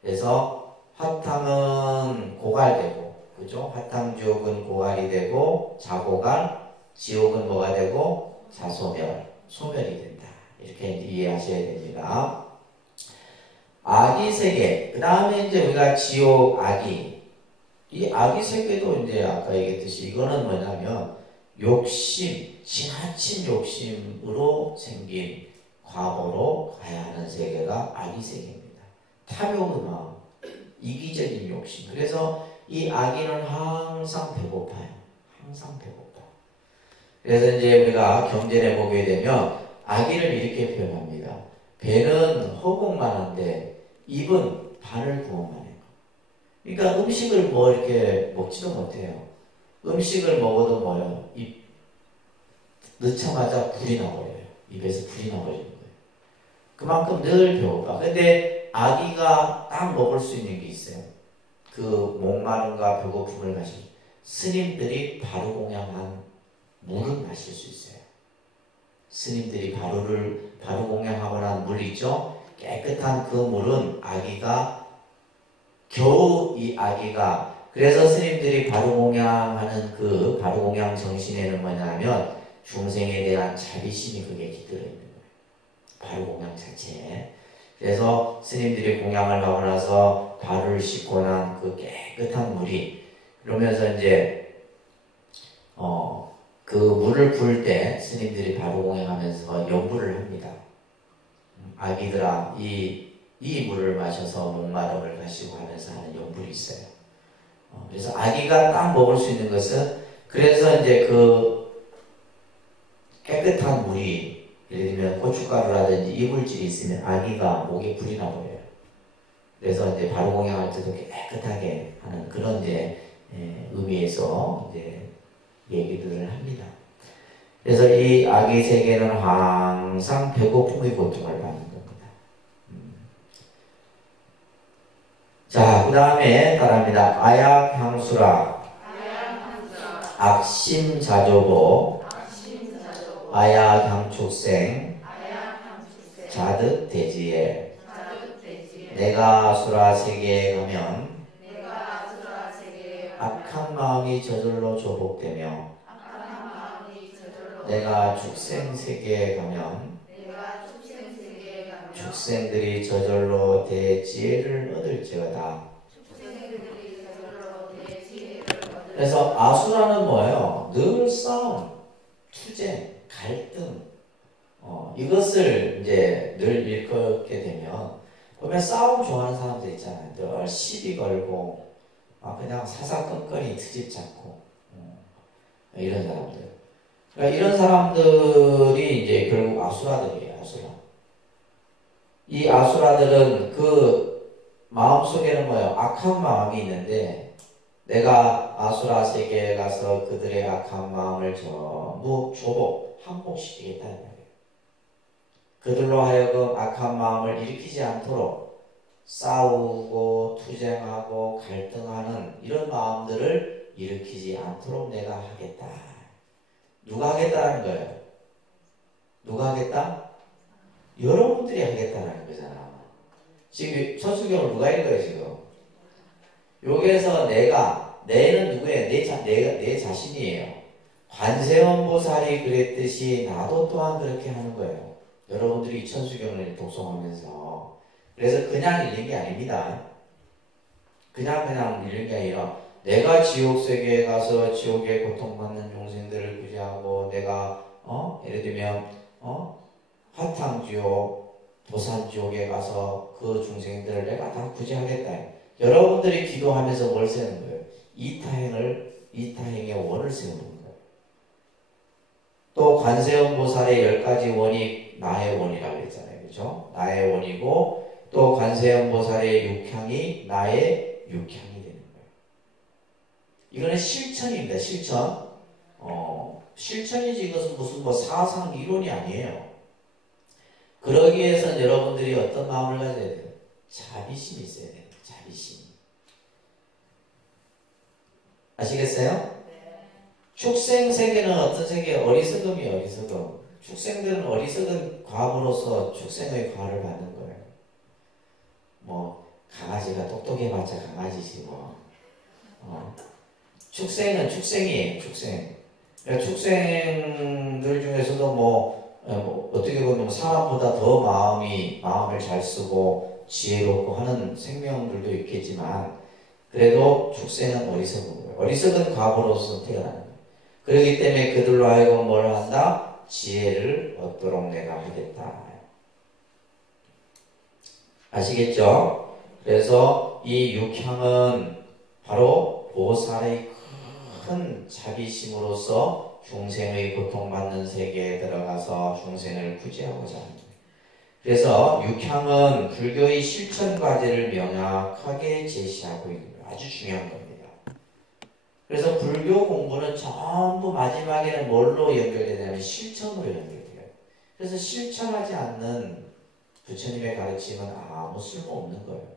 그래서 화탕은 고갈되고, 그죠? 화탕지옥은 고갈이 되고, 자고갈, 지옥은 뭐가 되고, 자소멸, 소멸이 된다. 이렇게 이해하셔야 됩니다. 아기 세계, 그 다음에 이제 우리가 지옥 아기. 이 아기 세계도 이제 아까 얘기했듯이 이거는 뭐냐면 욕심, 지나친 욕심으로 생긴 과거로 가야 하는 세계가 아기 세계입니다. 탐욕의 마음, 이기적인 욕심. 그래서 이 아기는 항상 배고파요. 항상 배고파. 그래서 이제 우리가 경전에 보게 되면 아기를 이렇게 표현합니다. 배는 허공만한데 입은 바늘 구멍만 해요. 그러니까 음식을 뭐 이렇게 먹지도 못해요. 음식을 먹어도 뭐요? 입 넣자마자 불이 나버려요. 입에서 불이 나버리는 거예요. 그만큼 늘 배고파. 근데 아기가 딱 먹을 수 있는 게 있어요. 그 목마름과 배고픔을 마실 스님들이 바로 공양한 물을 마실 수 있어요. 스님들이 바로 공양하고 난 물 있죠? 깨끗한 그 물은 아기가 겨우 이 아기가 그래서 스님들이 바로 공양하는 그 바로 공양 정신에는 뭐냐면 중생에 대한 자비심이 그게 깃들어 있는 거예요. 바로 공양 자체에. 그래서 스님들이 공양을 하고 나서 발을 씻고 난 그 깨끗한 물이 그러면서 이제 그 물을 부을 때 스님들이 바로 공양하면서 연부를 합니다. 아기들아 이 물을 마셔서 목마름을 가시고 하면서 하는 연불이 있어요. 그래서 아기가 딱 먹을 수 있는 것은 그래서 이제 그 깨끗한 물이 예를 들면 고춧가루라든지 이물질이 있으면 아기가 목에 불이 나버려요. 그래서 이제 바로 공양할 때도 깨끗하게 하는 그런 이제 의미에서 이제 얘기들을 합니다. 그래서 이 아기 세계는 항상 배고픔의 고통을 받는 겁니다. 자, 그 다음에 따라합니다. 아약향수라, 악심자조보, 아약향축생, 자득대지에. 내가 아수라 세계에 가면 악한 마음이 저절로 조복되며, 내가 축생 세계에 가면 축생들이 저절로 대지혜를 얻을지어다. 그래서 아수라는 뭐예요? 늘 싸움, 투쟁, 갈등, 이것을 이제 늘 일컫게 되면 보면 싸움 좋아하는 사람들 있잖아요. 늘 시비 걸고 그냥 사사건건이 트집 잡고 이런 사람들. 그러니까 이런 사람들이 이제 결국 아수라들이에요. 아수라. 이 아수라들은 그 마음속에는 뭐예요? 악한 마음이 있는데 내가 아수라 세계에 가서 그들의 악한 마음을 전부 항복시키겠다는 말이에요. 그들로 하여금 악한 마음을 일으키지 않도록 싸우고 투쟁하고 갈등하는 이런 마음들을 일으키지 않도록 내가 하겠다. 누가 하겠다는 거예요? 누가 하겠다? 여러분들이 하겠다는 거잖아. 지금 천수경을 누가 읽어요 지금? 여기에서 내는 누구예요? 내 자신이에요. 관세음보살이 그랬듯이 나도 또한 그렇게 하는 거예요. 여러분들이 이 천수경을 독송하면서. 그래서 그냥 읽는 게 아닙니다. 그냥 읽는 게 아니라 내가 지옥세계에 가서 지옥에 고통받는 용생들을 구제하고 내가 예를 들면 화탕지옥, 도산지옥에 가서 그 중생들을 내가 다 구제하겠다. 여러분들이 기도하면서 뭘 세는 거예요? 이타행의 원을 세우는 거예요. 또 관세음보살의 10가지 원이 나의 원이라고 했잖아요. 그죠? 나의 원이고 또 관세음보살의 육향이 나의 육향이 되는 거예요. 이거는 실천입니다. 실천. 실천이지 이것은 무슨 사상 이론이 아니에요. 그러기 위해서는 여러분들이 어떤 마음을 가져야 돼요? 자비심이 있어야 돼요. 자비심. 아시겠어요? 축생세계는 어떤 세계예요? 어리석음이에요. 어리석음. 축생들은 어리석은 과학으로서 축생의 과를 받는 거예요. 강아지가 똑똑해봤자 강아지지 축생은 축생이에요. 축생. 그러니까 축생들 중에서도 어떻게 보면 사람보다 더 마음을 잘 쓰고 지혜롭고 하는 생명들도 있겠지만 그래도 축생은 어리석은 거예요. 어리석은 과거로서 태어나는 거예요. 그렇기 때문에 그들로 하여금 뭘 한다? 지혜를 얻도록 내가 하겠다. 아시겠죠? 그래서 이 육향은 바로 보살의 큰 자비심으로서 중생의 고통받는 세계에 들어가서 중생을 구제하고자 합니다. 그래서 육향은 불교의 실천 과제를 명확하게 제시하고 있는 거예요. 아주 중요한 겁니다. 그래서 불교 공부는 전부 마지막에는 뭘로 연결되냐면 실천으로 연결돼요. 그래서 실천하지 않는 부처님의 가르침은 아무 쓸모없는 거예요.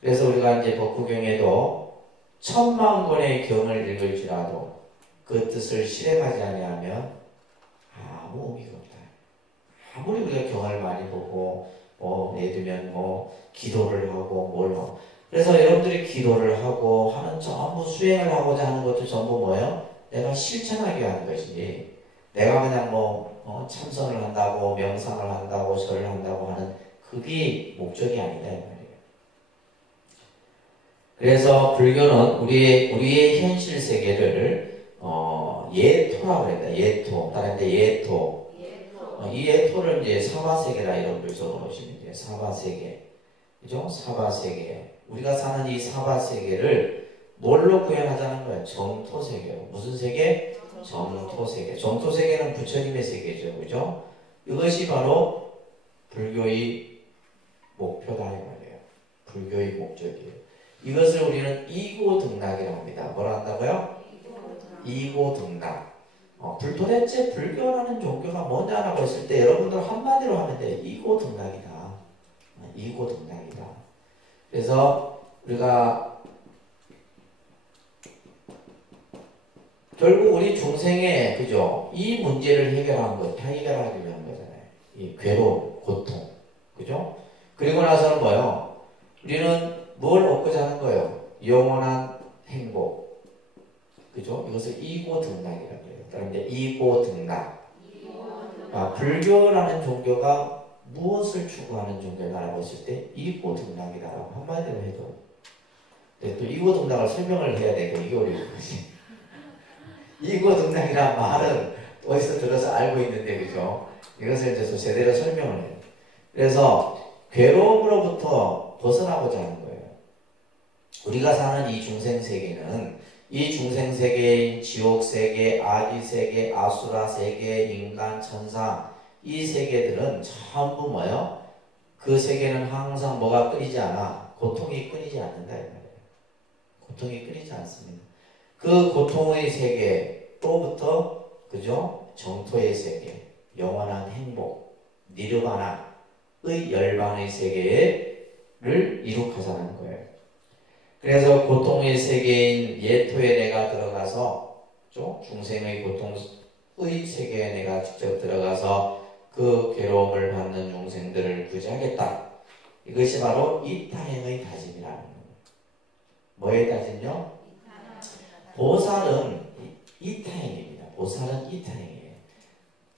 그래서 우리가 이제 법華경에도 10,000,000권의 경을 읽을지라도 그 뜻을 실행하지 않으면 아무 의미가 없다. 아무리 우리가 경을 많이 보고 예를 들면 기도를 하고 뭘 하고 그래서 여러분들이 기도를 하고 하는 전부 수행을 하고자 하는 것도 전부 뭐예요? 내가 실천하게 하는 것이지 내가 그냥 참선을 한다고 명상을 한다고 절을 한다고 하는 그게 목적이 아니다 이 말이에요. 그래서 불교는 우리의 현실 세계를 예토라고 그랬다. 예토. 다른 데 예토. 이 예토를 이제 사바세계라 이런 걸 적어놓으시면 돼요. 사바세계. 그죠? 사바세계. 우리가 사는 이 사바세계를 뭘로 구현하자는 거예요? 정토세계로. 무슨 세계? 정토세계. 정토세계는 부처님의 세계죠. 그죠? 이것이 바로 불교의 목표다 이 말이에요. 불교의 목적이에요. 이것을 우리는 이고등락이라고 합니다. 뭐라 한다고요? 이고등락. 도대체 불교라는 종교가 뭐냐라고 했을 때 여러분들 한마디로 하면 돼요. 이고등락이다. 이고등락이다. 그래서 우리가 결국 우리 중생의 그죠? 이 문제를 해결한 거, 다 해결하기 위한 거잖아요. 이 괴로움, 고통, 그죠? 그리고 나서는 뭐요? 우리는 뭘 얻고자 하는 거예요? 영원한 행복, 그죠? 이것을 이고등락이라고 해요. 그런데 이고등락. 불교라는 종교가 무엇을 추구하는 종교냐라고 했을 때 이고등락이다라고 한마디로 해도. 근데 또 이고등락을 설명을 해야 되고 이게 어려운 거지. 이고등락이란 말은 어디서 들어서 알고 있는데 그죠? 이것을 이제 제대로 설명을 해요. 그래서 괴로움으로부터 벗어나고자 하는 거예요. 우리가 사는 이 중생세계는 이 중생세계인 지옥세계, 아기세계, 아수라세계, 인간, 천상 이 세계들은 전부 뭐예요? 그 세계는 항상 뭐가 끊이지 않아? 고통이 끊이지 않는다 이 말이에요. 고통이 끊이지 않습니다. 그 고통의 세계 또부터 그죠? 정토의 세계, 영원한 행복, 니르바나의 열반의 세계를 이룩하자는 거예요. 그래서 고통의 세계인 예토에 내가 들어가서 중생의 고통의 세계에 내가 직접 들어가서 그 괴로움을 받는 중생들을 구제하겠다. 이것이 바로 이타행의 다짐이라는 거예요. 뭐의 다짐요? 보살은 이타행입니다. 보살은 이타행이에요.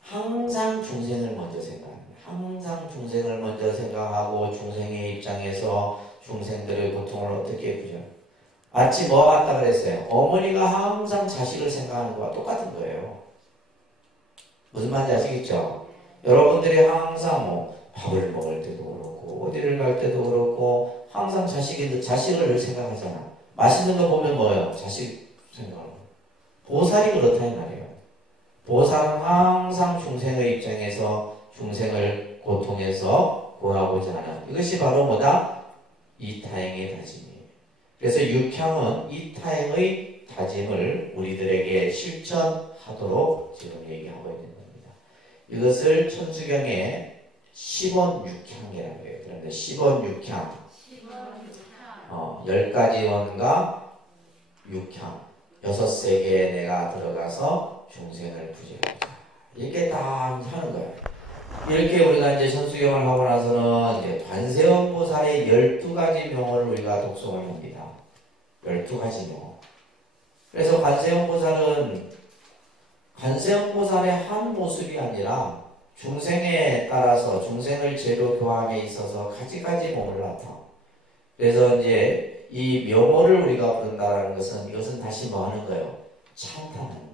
항상 중생을 먼저 생각합니다. 항상 중생을 먼저 생각하고 중생의 입장에서 중생들의 고통을 어떻게 구죠? 마치 뭐 같다 그랬어요? 어머니가 항상 자식을 생각하는 거와 똑같은 거예요. 무슨 말인지 아시겠죠? 여러분들이 항상 뭐 밥을 먹을 때도 그렇고 어디를 갈 때도 그렇고 항상 자식을 생각하잖아. 맛있는 거 보면 뭐예요? 자식 생각하고. 보살이 그렇다 이 말이에요. 보살은 항상 중생의 입장에서 중생을 고통에서 구하고자 하는 이것이 바로 뭐다? 이타행의 다짐이에요. 그래서 육향은 이타행의 다짐을 우리들에게 실천하도록 지금 얘기하고 있는 겁니다. 이것을 천수경에 10원 육향이라고 해요. 그런데 10원 육향 10가지 원과 육향 6세계에 내가 들어가서 중생을 구제하자. 이렇게 다 하는 거예요. 이렇게 우리가 이제 천수경을 하고 나서는 이제 관세음보살의 12가지 명을 우리가 독송을 합니다. 12가지 명. 그래서 관세음보살은 관세음보살의 한 모습이 아니라 중생에 따라서 중생을 제도 교함에 있어서 가지가지 몸을 나타. 그래서 이제 이 명호를 우리가 부른다라는 것은 이것은 다시 뭐 하는 거예요? 찬탄하는 거예요.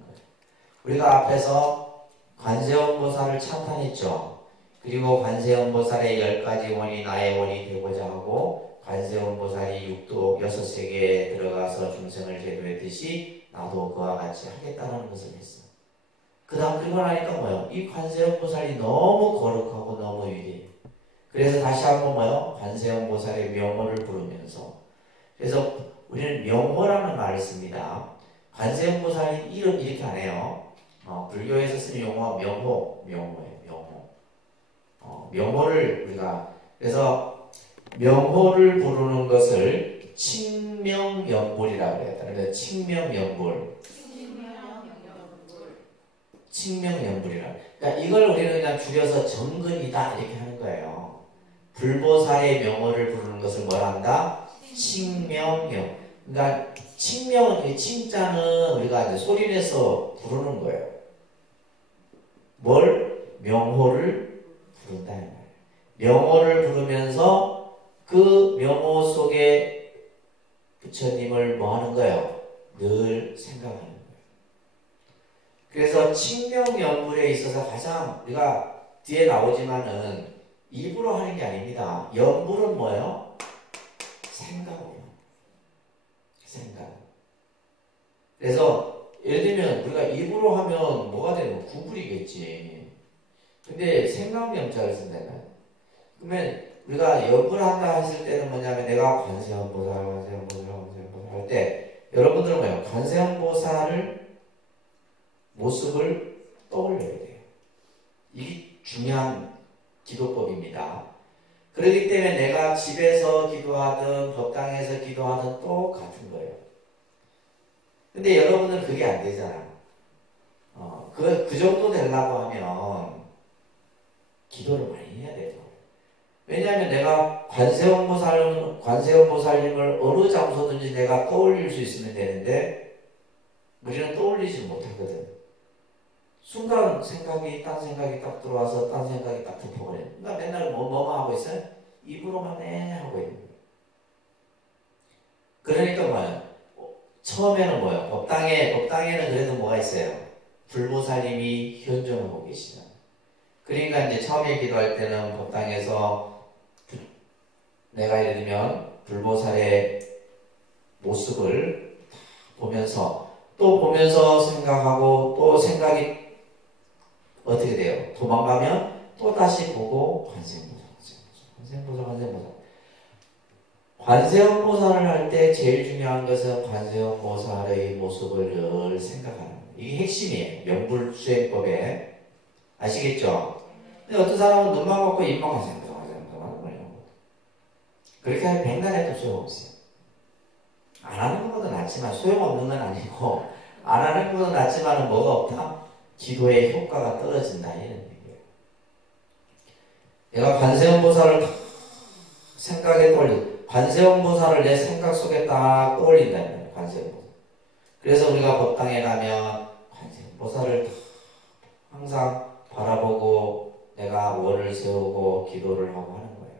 우리가 앞에서 관세음보살을 찬탄했죠. 그리고 관세음보살의 10가지 원이 나의 원이 되고자 하고 관세음보살이 육도 6세계에 들어가서 중생을 제도했듯이 나도 그와 같이 하겠다는 것을 했어. 그 다음 그리고 나니까 뭐예요? 이 관세음보살이 너무 거룩하고 너무 위대해요. 그래서 다시 한번 뭐예요? 관세음보살의 명호를 부르면서 그래서 우리는 명호라는 말을 씁니다. 관세음보살이 이름 이렇게 안 해요. 불교에서 쓰는 용어가 명호예요. 명호를 우리가 그래서 명호를 부르는 것을 칭명연불이라고 해요. 그래서 칭명연불이라. 그러니까 이걸 우리는 그냥 줄여서 정근이다 이렇게 하는 거예요. 불보살의 명호를 부르는 것을 뭐라 한다? 칭명연. 그러니까 칭명은 칭자는 우리가 이제 소리내서 부르는 거예요. 뭘? 명호를 부른다 이 말이에요. 명호를 부르면서 그 명호 속에 부처님을 뭐 하는 거예요? 늘 생각하는 거예요. 그래서 칭명연불에 있어서 가장 우리가 뒤에 나오지만은 입으로 하는 게 아닙니다. 연불은 뭐예요? 생각이에요. 생각. 그래서 예를 들면 우리가 입으로 하면 뭐가 되는 거? 구불이겠지. 근데 생각연자를 쓴다면 그러면 우리가 연불을 한다 했을 때는 뭐냐면 내가 관세음보살 할 때 여러분들은 뭐예요? 관세음보살을 모습을 떠올려야 돼요. 이게 중요한 기도법입니다. 그렇기 때문에 내가 집에서 기도하든 법당에서 기도하든 똑같은 거예요. 근데 여러분은 그게 안 되잖아. 그 정도 되려고 하면 기도를 많이 해야 돼요. 왜냐하면 내가 관세음보살님을 어느 장소든지 내가 떠올릴 수 있으면 되는데 우리는 떠올리지 못하거든. 순간 생각이 딴 생각이 딱 들어와서 딴 생각이 딱 덮어버려. 그러니까 맨날 뭐만 하고 있어요? 입으로만 하고 있는 거예요. 그러니까 뭐예요? 처음에는 뭐예요? 법당에는 그래도 뭐가 있어요? 불보살님이 현존하고 계시다. 그러니까 이제 처음에 기도할 때는 법당에서 내가 예를 들면 불보살의 모습을 보면서 또 보면서 생각하고 또 생각이 어떻게 돼요? 도망가면 또 다시 보고 관세음보살. 관세음보살을 할 때 제일 중요한 것은 관세음보살의 모습을 늘 생각하는 거예요. 이게 핵심이에요. 명불수행법에. 아시겠죠? 근데 어떤 사람은 눈만 감고 입만 관세음보살 하는 거예요. 그렇게 하면 백날 해도 소용없어요. 안 하는 것보다 낫지만 소용없는 건 아니고 안 하는 것보다 낫지만 뭐가 없다? 기도의 효과가 떨어진다 이런 얘기예요. 내가 관세음보살을 생각에 관세음보살을 내 생각 속에 딱 떠올린다는 거예요. 관세음보살. 그래서 우리가 법당에 가면 관세음보살을 항상 바라보고 내가 월을 세우고 기도를 하고 하는 거예요.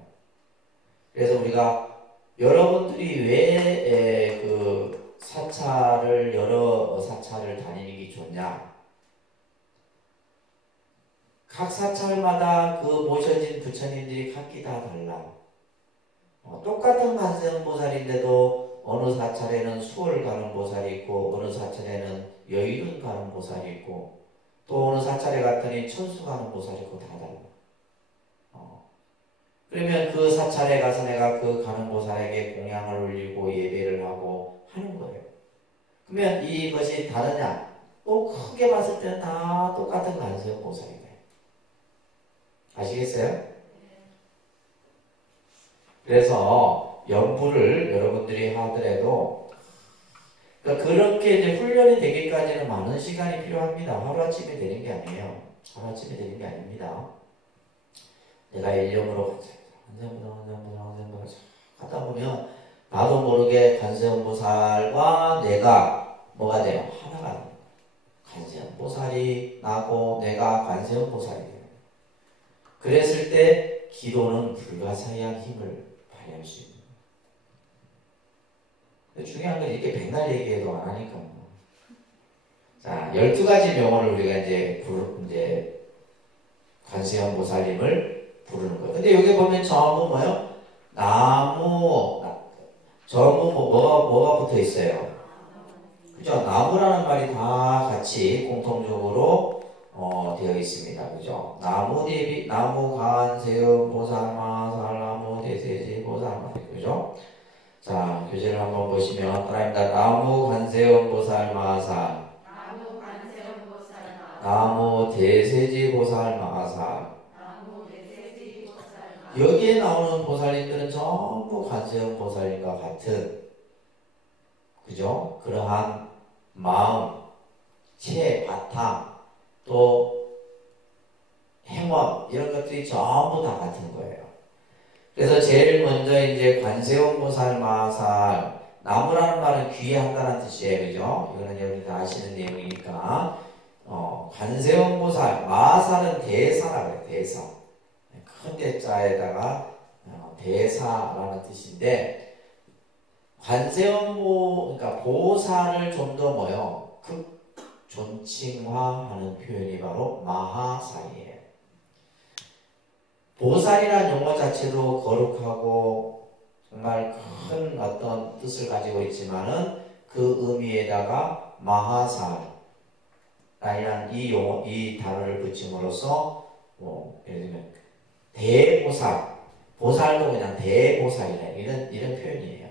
그래서 우리가 여러분들이 왜 그 사찰을 여러 사찰을 다니는 게 좋냐? 각 사찰마다 그 모셔진 부처님들이 각기 다 달라. 똑같은 관세음보살인데도 어느 사찰에는 수월 가는 보살이 있고 어느 사찰에는 여의도 가는 보살이 있고 또 어느 사찰에 갔더니 천수 가는 보살이 있고 다 달라. 그러면 그 사찰에 가서 내가 그 가는 보살에게 공양을 올리고 예배를 하고 하는 거예요. 그러면 이것이 다르냐? 또 크게 봤을 때는 다 똑같은 관세음보살이에요. 아시겠어요? 그래서 연부를 여러분들이 하더라도 그렇게 이제 훈련이 되기까지는 많은 시간이 필요합니다. 하루아침에 되는 게 아니에요. 하루아침에 되는 게 아닙니다. 내가 일념으로 관세음보살 하다 보면 나도 모르게 관세음보살과 내가 뭐가 돼요? 하나가 돼요. 관세음보살이 나고 내가 관세음보살이 돼요. 그랬을 때 기도는 불가사의한 힘을 발휘할 수 있는 거예요. 중요한 건 이렇게 백날 얘기해도 안 하니까. 자, 12가지 명언을 우리가 이제 관세음보살님을 부르는 거예요. 근데 여기 보면 전부 뭐요? 나무, 전부 뭐가 붙어 있어요? 그죠? 나무라는 말이 다 같이 공통적으로 되어 있습니다. 그죠? 나무 관세음보살 마살 나무 대세지 보살 마살. 그죠? 자, 교재를 한번 보시면 따라합니다. 나무 관세음보살 마살 나무 대세지 보살 마살. 여기에 나오는 보살님들은 전부 관세음보살님과 같은 그죠? 그러한 마음, 바탕, 또 행원 이런 것들이 전부 다 같은 거예요. 그래서 제일 먼저 이제 관세음보살 마살 나무라는 말은 귀한다는 뜻이에요. 그죠? 이거는 여러분들 아시는 내용이니까 관세음보살 마살은 대사라 그래요. 대사. 큰 대자에다가 대사라는 뜻인데 그러니까 보살을 좀 더 뭐요? 존칭화하는 표현이 바로 마하살이에요. 보살이라는 용어 자체도 거룩하고 정말 큰 어떤 뜻을 가지고 있지만은 그 의미에다가 마하살이라는 이 단어를 붙임으로써 예를 들면 대보살, 보살도 그냥 대보살이네 이런 표현이에요.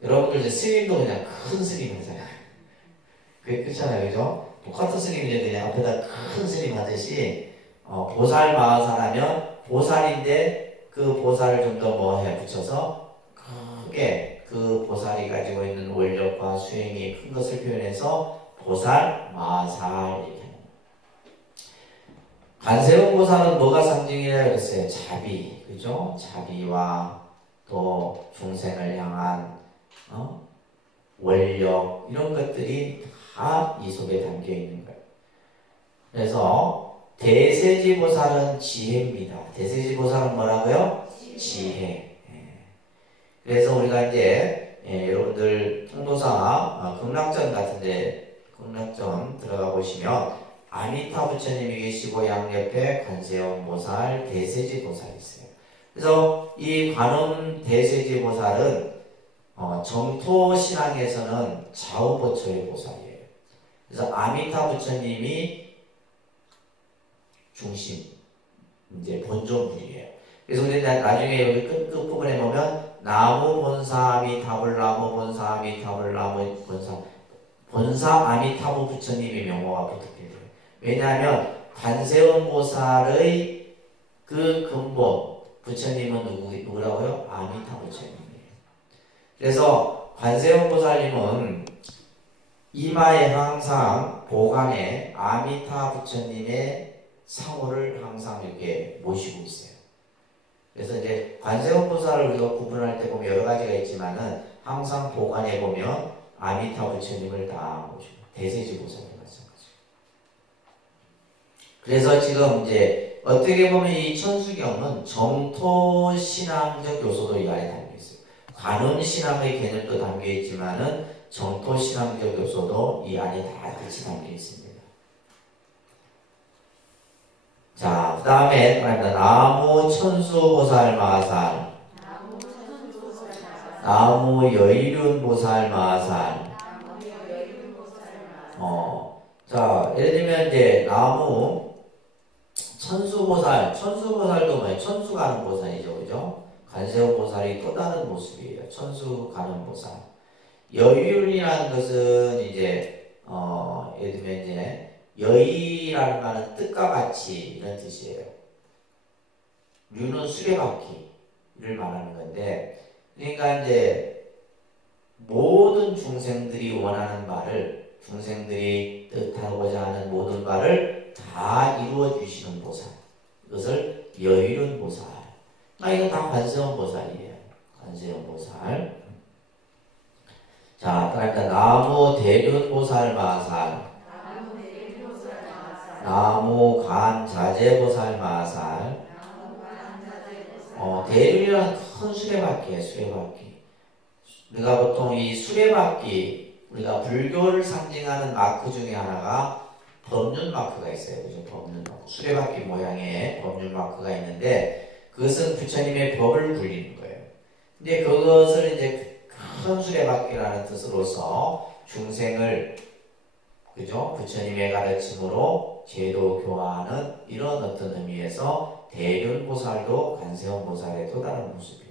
여러분들 이제 스님도 그냥 큰 스님 하잖아요. 그게 그렇잖아요, 그죠? 똑같은 스님인데 그냥 앞에다 큰 스님 하듯이 보살 마하살 하면 보살인데 그 보살을 좀 더 붙여서 크게 그 보살이 가지고 있는 원력과 수행이 큰 것을 표현해서 보살 마하살 이렇게. 관세음보살은 뭐가 상징이라 그랬어요? 자비, 그죠? 자비와 또 중생을 향한 원력 이런 것들이 다 이 속에 담겨 있는 거예요. 그래서 대세지보살은 지혜입니다. 대세지보살은 뭐라고요? 지혜. 그래서 우리가 이제 여러분들 통도사 극락전 같은데 극락전 들어가 보시면 아미타 부처님이 계시고 양옆에 관세음보살, 대세지보살이 있어요. 그래서 이 관음 대세지 보살은 정토 신앙에서는 좌우보처의 보살이에요. 그래서 아미타 부처님이 중심, 이제 본존분이에요. 그래서 우리 나중에 여기 끝부분에 보면 나무 본사 아미타불 나무 본사 아미타불 나무 본사 아미타불 부처님의 명호가 붙게 돼요. 왜냐하면 관세음 보살의 그 근본 부처님은 누구라고요? 아미타 부처님이에요. 그래서 관세음 보살님은 이마에 항상 보관에 아미타 부처님의 상호를 항상 이렇게 모시고 있어요. 그래서 이제 관세음 보살을 우리가 구분할 때 보면 여러 가지가 있지만은 항상 보관해 보면 아미타 부처님을 다 모시고 대세지 보살이 마찬가지예요. 그래서 지금 이제 어떻게 보면 이 천수경은 정토 신앙적 요소도 이 안에 담겨 있어요. 관음 신앙의 개념도 담겨 있지만은 정토 신앙적 요소도 이 안에 다 같이 담겨 있습니다. 자, 그 다음에 나무 천수보살 마살, 나무 여의륜 보살 마살. 자, 예를 들면 이제 나무 천수보살도 뭐예요? 천수 가는 보살이죠, 그죠? 관세음 보살이 또 다른 모습이에요. 천수 가는 보살. 여의륜이라는 것은 이제 예를 들면 이제 여의라는 말은 뜻과 같이 이런 뜻이에요. 륜은 수레바퀴를 말하는 건데, 그러니까 이제 모든 중생들이 원하는 바를, 중생들이 뜻하고자 하는 모든 바를 다 이루어 주시는 보살. 이것을 여의륜 보살. 이건 다 관세음 보살이에요. 관세음 보살. 자, 그러니까 나무 대륜 보살 마살, 나무 간 자재 보살 마살. 대륜이라는 큰 수레바퀴예요. 수레바퀴. 우리가 보통 이 수레바퀴, 우리가 불교를 상징하는 마크 중에 하나가 법륜 마크가 있어요. 그죠? 법륜 마크. 수레바퀴 모양의 법륜 마크가 있는데, 그것은 부처님의 법을 굴리는 거예요. 근데 그것을 이제 큰 수레바퀴라는 뜻으로서 중생을, 그죠? 부처님의 가르침으로 제도 교화하는 이런 어떤 의미에서 대륜 보살도 관세음 보살의 또 다른 모습이에요.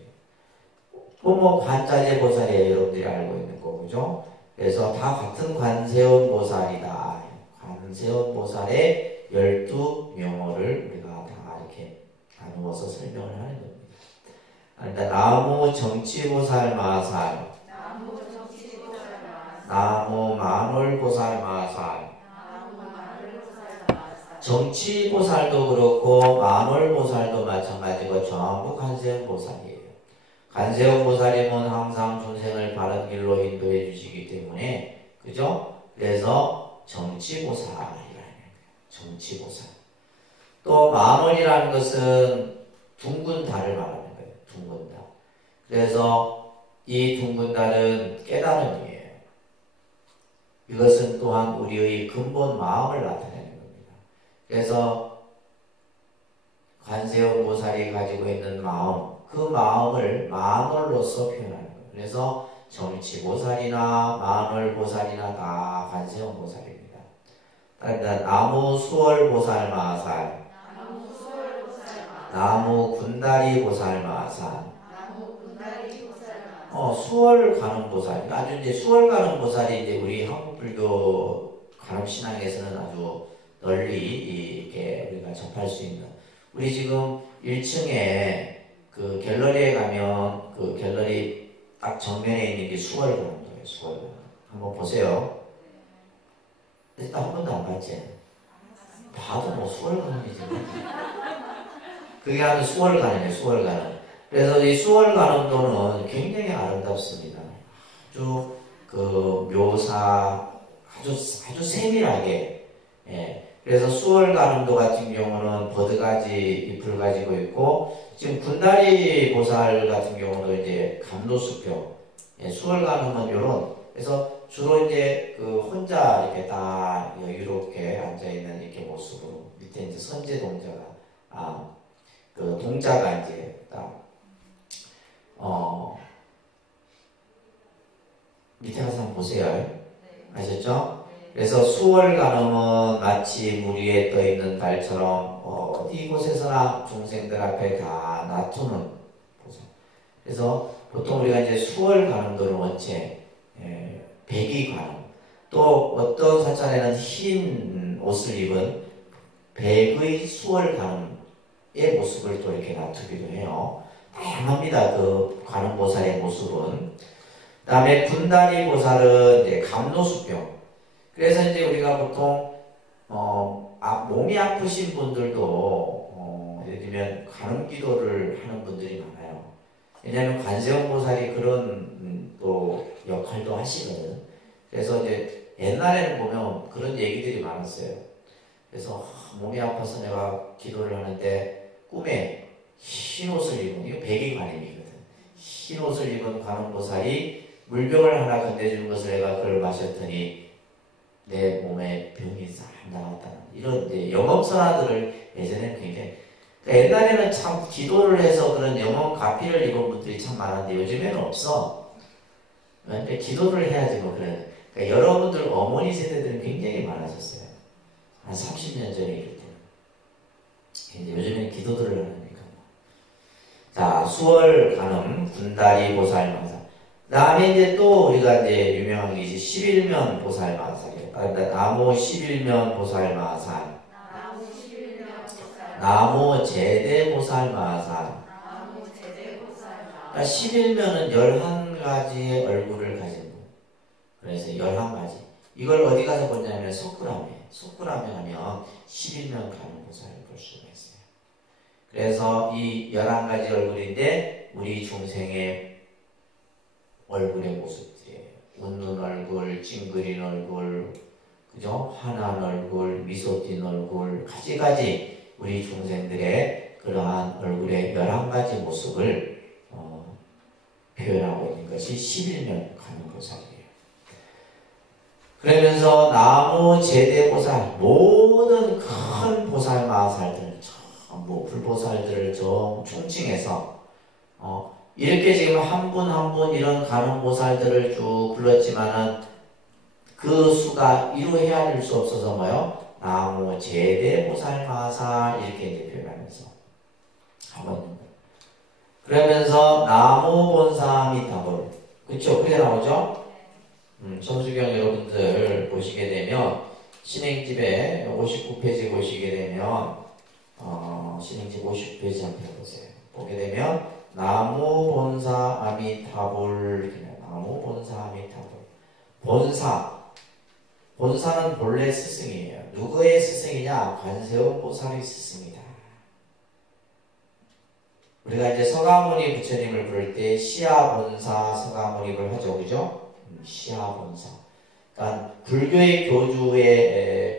또 뭐 관자재 보살이에요. 여러분들이 알고 있는 거, 그죠? 그래서 다 같은 관세음 보살이다. 관세음 보살의 12명호를 우리가 다 이렇게 나누어서 설명을 하는 겁니다. 그러니까 나무 정치보살 마살, 나무 만월보살 마살. 정치보살도 그렇고 만월보살도 마찬가지고 전부 관세음 보살이에요. 관세음 보살이면 항상 중생을 바른 길로 인도해 주시기 때문에, 그죠? 그래서 정치보살이라는 거예요. 정치보살. 또 만월이라는 것은 둥근 달을 말하는 거예요. 둥근 달. 그래서 이 둥근 달은 깨달음이에요. 이것은 또한 우리의 근본 마음을 나타내는 겁니다. 그래서 관세음 보살이 가지고 있는 마음, 그 마음을 만월로서 표현하는 거예요. 그래서 정치보살이나 만월보살이나 다 관세음 보살입니다. 그러니까 나무 수월보살 마살, 나무 군다리 보살 마살. 수월 가는 보살. 아주 이제 수월 가는 보살이 이제 우리 한국 불교 가람 신앙에서는 아주 널리 이렇게 우리가 접할 수 있는. 우리 지금 1층에 그 갤러리에 가면 그 갤러리 딱 정면에 있는 게 수월 가는 거예요. 수월 가는. 한번 보세요. 일단 한 번도 안 봤지? 봐도 뭐 수월 가는이지. 그게 하는 수월 가는이에요. 수월 가는. 그래서 이 수월가늠도는 굉장히 아름답습니다. 아주 그 묘사 아주 세밀하게. 예. 그래서 수월가늠도 같은 경우는 버드가지 잎을 가지고 있고, 지금 군다리 보살 같은 경우도 이제 감로수표. 예. 수월가늠은 요런. 그래서 주로 이제 그 혼자 이렇게 다 여유롭게 앉아 있는 이렇게 모습으로 밑에 이제 선제 동자가 그 동자가 이제 딱 밑에 가서 한번 보세요. 아셨죠? 그래서 수월 간음은 마치 물 위에 떠 있는 달처럼 어디 곳에서나 중생들 앞에 다 놔두는 보살. 그래서 보통 우리가 이제 수월 간음들은 원체 백의 간음, 또 어떤 사찰에는 흰 옷을 입은 백의 수월 간음의 모습을 또 이렇게 놔두기도 해요. 다양합니다. 그 관음 보살의 모습은. 그 다음에 군다리 보살은 이제 감노수병. 그래서 이제 우리가 보통 몸이 아프신 분들도 예를 들면 관음 기도를 하는 분들이 많아요. 왜냐하면 관세음 보살이 그런 또 역할도 하시거든. 그래서 이제 옛날에는 보면 그런 얘기들이 많았어요. 그래서 몸이 아파서 내가 기도를 하는데 꿈에 흰 옷을 입은, 이거 백의관임이거든. 흰 옷을 입은 관음보살이 물병을 하나 건네준 것을 내가 그걸 마셨더니 내 몸에 병이 싹 나갔다는 이런 이제 영업선화들을 예전에는 굉장히, 그러니까 옛날에는 참 기도를 해서 그런 영업 가피를 입은 분들이 참 많았는데 요즘에는 없어. 그러니까 기도를 해야지 뭐 그런. 그러니까 여러분들 어머니 세대들은 굉장히 많아졌어요. 한 30년 전에 이럴 때는. 이제 요즘에는 기도들을 하니까. 자, 수월 간음 군다리 보살 망사. 그 다음에 이제 또 우리가 이제 유명한 게 이제 11면 보살 망사예요. 나무 11면 보살 마산, 나무 제대 보살 마산. 그러니까 11면은 11가지의 얼굴을 가진 분. 그래서 11가지. 이걸 어디 가서 보냐면 속구람에. 속구람에 가면 11면 가는 보살을 볼 수가 있어요. 그래서 이 11가지 얼굴인데 우리 중생의 얼굴의 모습들이에요. 웃는 얼굴, 찡그린 얼굴, 그죠? 환한 얼굴, 미소 띈 얼굴, 가지가지 우리 중생들의 그러한 얼굴의 11가지 모습을 표현하고 있는 것이 11면 가는 보살이에요. 그러면서 나무 제대보살, 모든 큰 보살 마살들, 전부 불보살들을 좀 총칭해서 이렇게 지금 한 분 한 분 이런 가는 보살들을 쭉 불렀지만은 그 수가 이루 헤아릴 수 없어서 뭐요? 나무 제대보살 마살 이렇게 이제 표현하면서 하고 있는 거예요. 그러면서 나무 본사 미타볼, 그쵸? 그게 나오죠? 천수경 여러분들 보시게 되면 신행집에 59페이지 보시게 되면 신행집 59페이지 한번 해보세요. 보게 되면 나무 본사 아미타볼, 나무 본사 아미타볼. 본사는 본래 스승이에요. 누구의 스승이냐? 관세음 보살의 스승이다. 우리가 이제 서가모니 부처님을 부를 때 시아본사 서가모니를 하죠, 그죠? 시아본사. 그러니까 불교의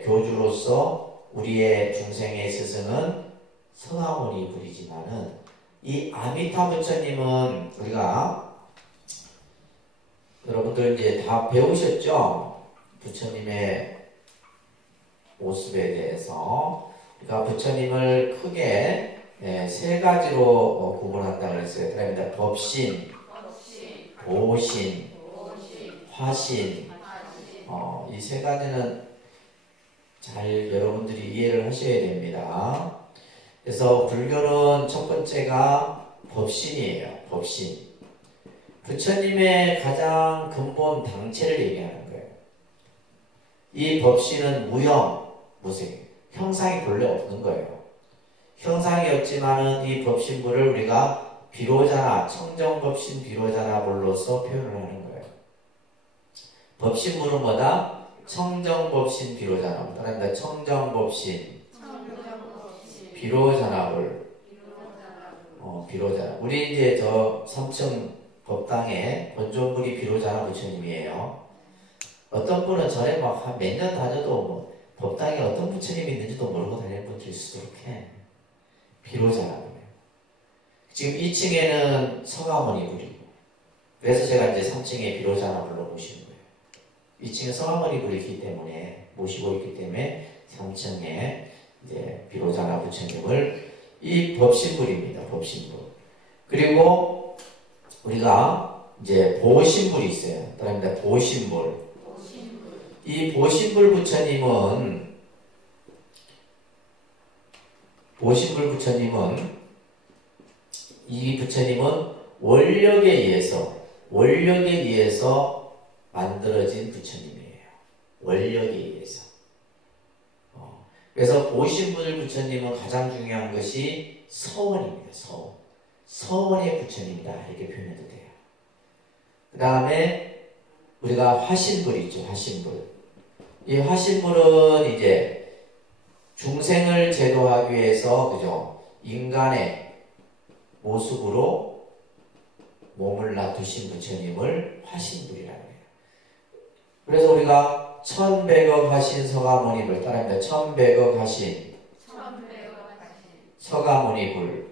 교주로서 우리의 중생의 스승은 서가모니 부리지만은 이 아미타 부처님은 우리가 여러분들 이제 다 배우셨죠? 부처님의 모습에 대해서. 그러니까 부처님을 크게 세 가지로 구분한다고 했어요. 그러니까 법신, 보신, 화신. 이 세 가지는 잘 여러분들이 이해를 하셔야 됩니다. 그래서 불교는 첫 번째가 법신이에요. 법신. 부처님의 가장 근본 당체를 얘기하는 거예요. 이 법신은 무형, 무생, 형상이 본래 없는 거예요. 형상이 없지만은 이 법신부를 우리가 비로자나, 청정법신 비로자나 불로서 표현을 하는 거예요. 법신부는 뭐다? 청정법신 비로자나. 그러니까 청정법신 비로자나불. 비로자나. 우리 이제 저 3층 법당에 본존불이 비로자나 부처님이에요. 어떤 분은 전에 막 한 몇 년 다녀도 뭐 법당에 어떤 부처님이 있는지도 모르고 다니는 분들이 있도록 해. 비로자나불. 지금 2층에는 서가모니 불이고, 그래서 제가 이제 3층에 비로자나불로 모시는 거예요. 2층에 서가모니 불이 있기 때문에, 모시고 있기 때문에 3층에 이제 비로자나 부처님을 이 법신불입니다. 법신불. 그리고 우리가 이제 보신불이 있어요. 따라합니다. 보신불. 이 보신불 부처님은 이 부처님은 원력에 의해서 만들어진 부처님이에요. 원력에 의해서. 그래서 보신불 부처님은 가장 중요한 것이 서원입니다. 서원의 부처님이다. 이렇게 표현해도 돼요. 그 다음에 우리가 화신불 있죠. 화신불. 이 화신불은 이제 중생을 제도하기 위해서, 그죠? 인간의 모습으로 몸을 놔두신 부처님을 화신불이라고 해요. 그래서 우리가 1100억 하신 서가모니불 따라합니다. 1100억 하신 서가모니불.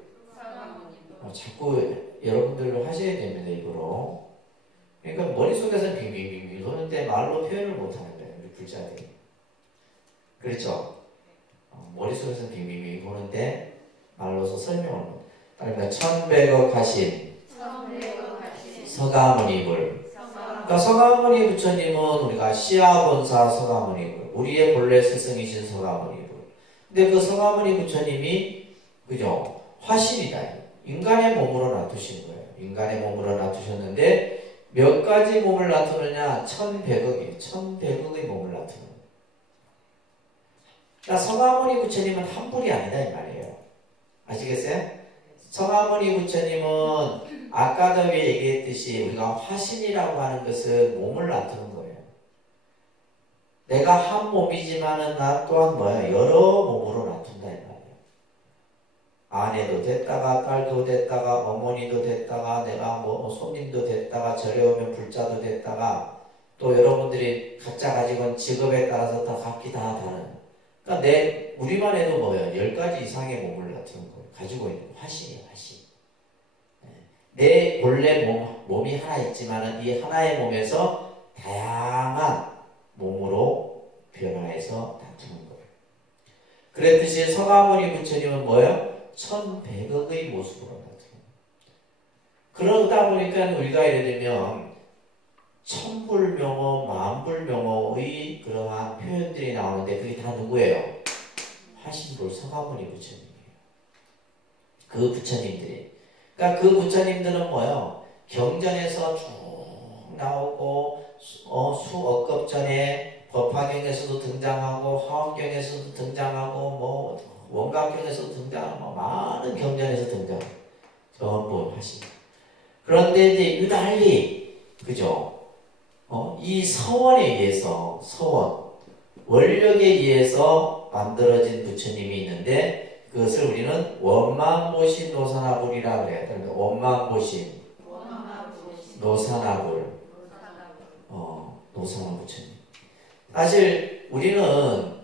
자꾸 여러분들로 하셔야 됩니다. 이거로. 그러니까 머릿속에서는 빙빙빙빙 도는데 말로 표현을 못하는 거예요. 우리 불자들이. 그렇죠? 머릿속에서는 빙빙빙 도는데 말로서 설명을 못. 따라합니다. 1100억 하신 서가모니불. 그러니까 서가모니 부처님은 우리가 시아본사 서가모니불, 우리의 본래 스승이신 서가모니불. 근데 그 서가모니 부처님이, 그죠? 화신이다. 인간의 몸으로 놔두신 거예요. 인간의 몸으로 놔두셨는데 몇 가지 몸을 놔두느냐? 1100억이에요. 1100억의 몸을 놔두는. 그러니까 서가모니 부처님은 한 분이 아니다 이 말이에요. 아시겠어요? 서가모니 부처님은 아까도 얘기했듯이 우리가 화신이라고 하는 것은 몸을 놔두는 거예요. 내가 한 몸이지만은 나 또한 뭐야? 여러 몸으로 놔둔다 이 말이에요. 아내도 됐다가 딸도 됐다가 어머니도 됐다가 내가 뭐 손님도 됐다가 절에 오면 불자도 됐다가 또 여러분들이 각자 가지고 직업에 따라서 다 각기 다 다른. 그러니까 우리만 해도 뭐예요? 10가지 이상의 몸을 놔두는 거예요. 가지고 있는 화신이에요. 화신. 내 본래 몸이 하나 있지만은 이 하나의 몸에서 다양한 몸으로 변화해서 다투는 거예요. 그랬듯이 서가모니 부처님은 뭐예요? 1100억의 모습으로 나타나요. 그러다 보니까 우리가 예를 들면 천불명호, 만불명호의 그러한 표현들이 나오는데 그게 다 누구예요? 화신불 서가모니 부처님이에요. 그 부처님들이. 그러니까 그 부처님들은 뭐예요? 경전에서 쭉 나오고 수억 급 전에 법화경에서도 등장하고 화엄경에서도 등장하고 뭐 원각경에서도 등장하고 많은 경전에서 등장. 전부 하십니다. 그런데 이제 유달리 그죠? 이 서원에 의해서 원력에 의해서 만들어진 부처님이 있는데 그것을 우리는 원만보신 노사나불이라고 그래요. 그러니까 원만보신 노사나불 노사나 부처님. 사실 우리는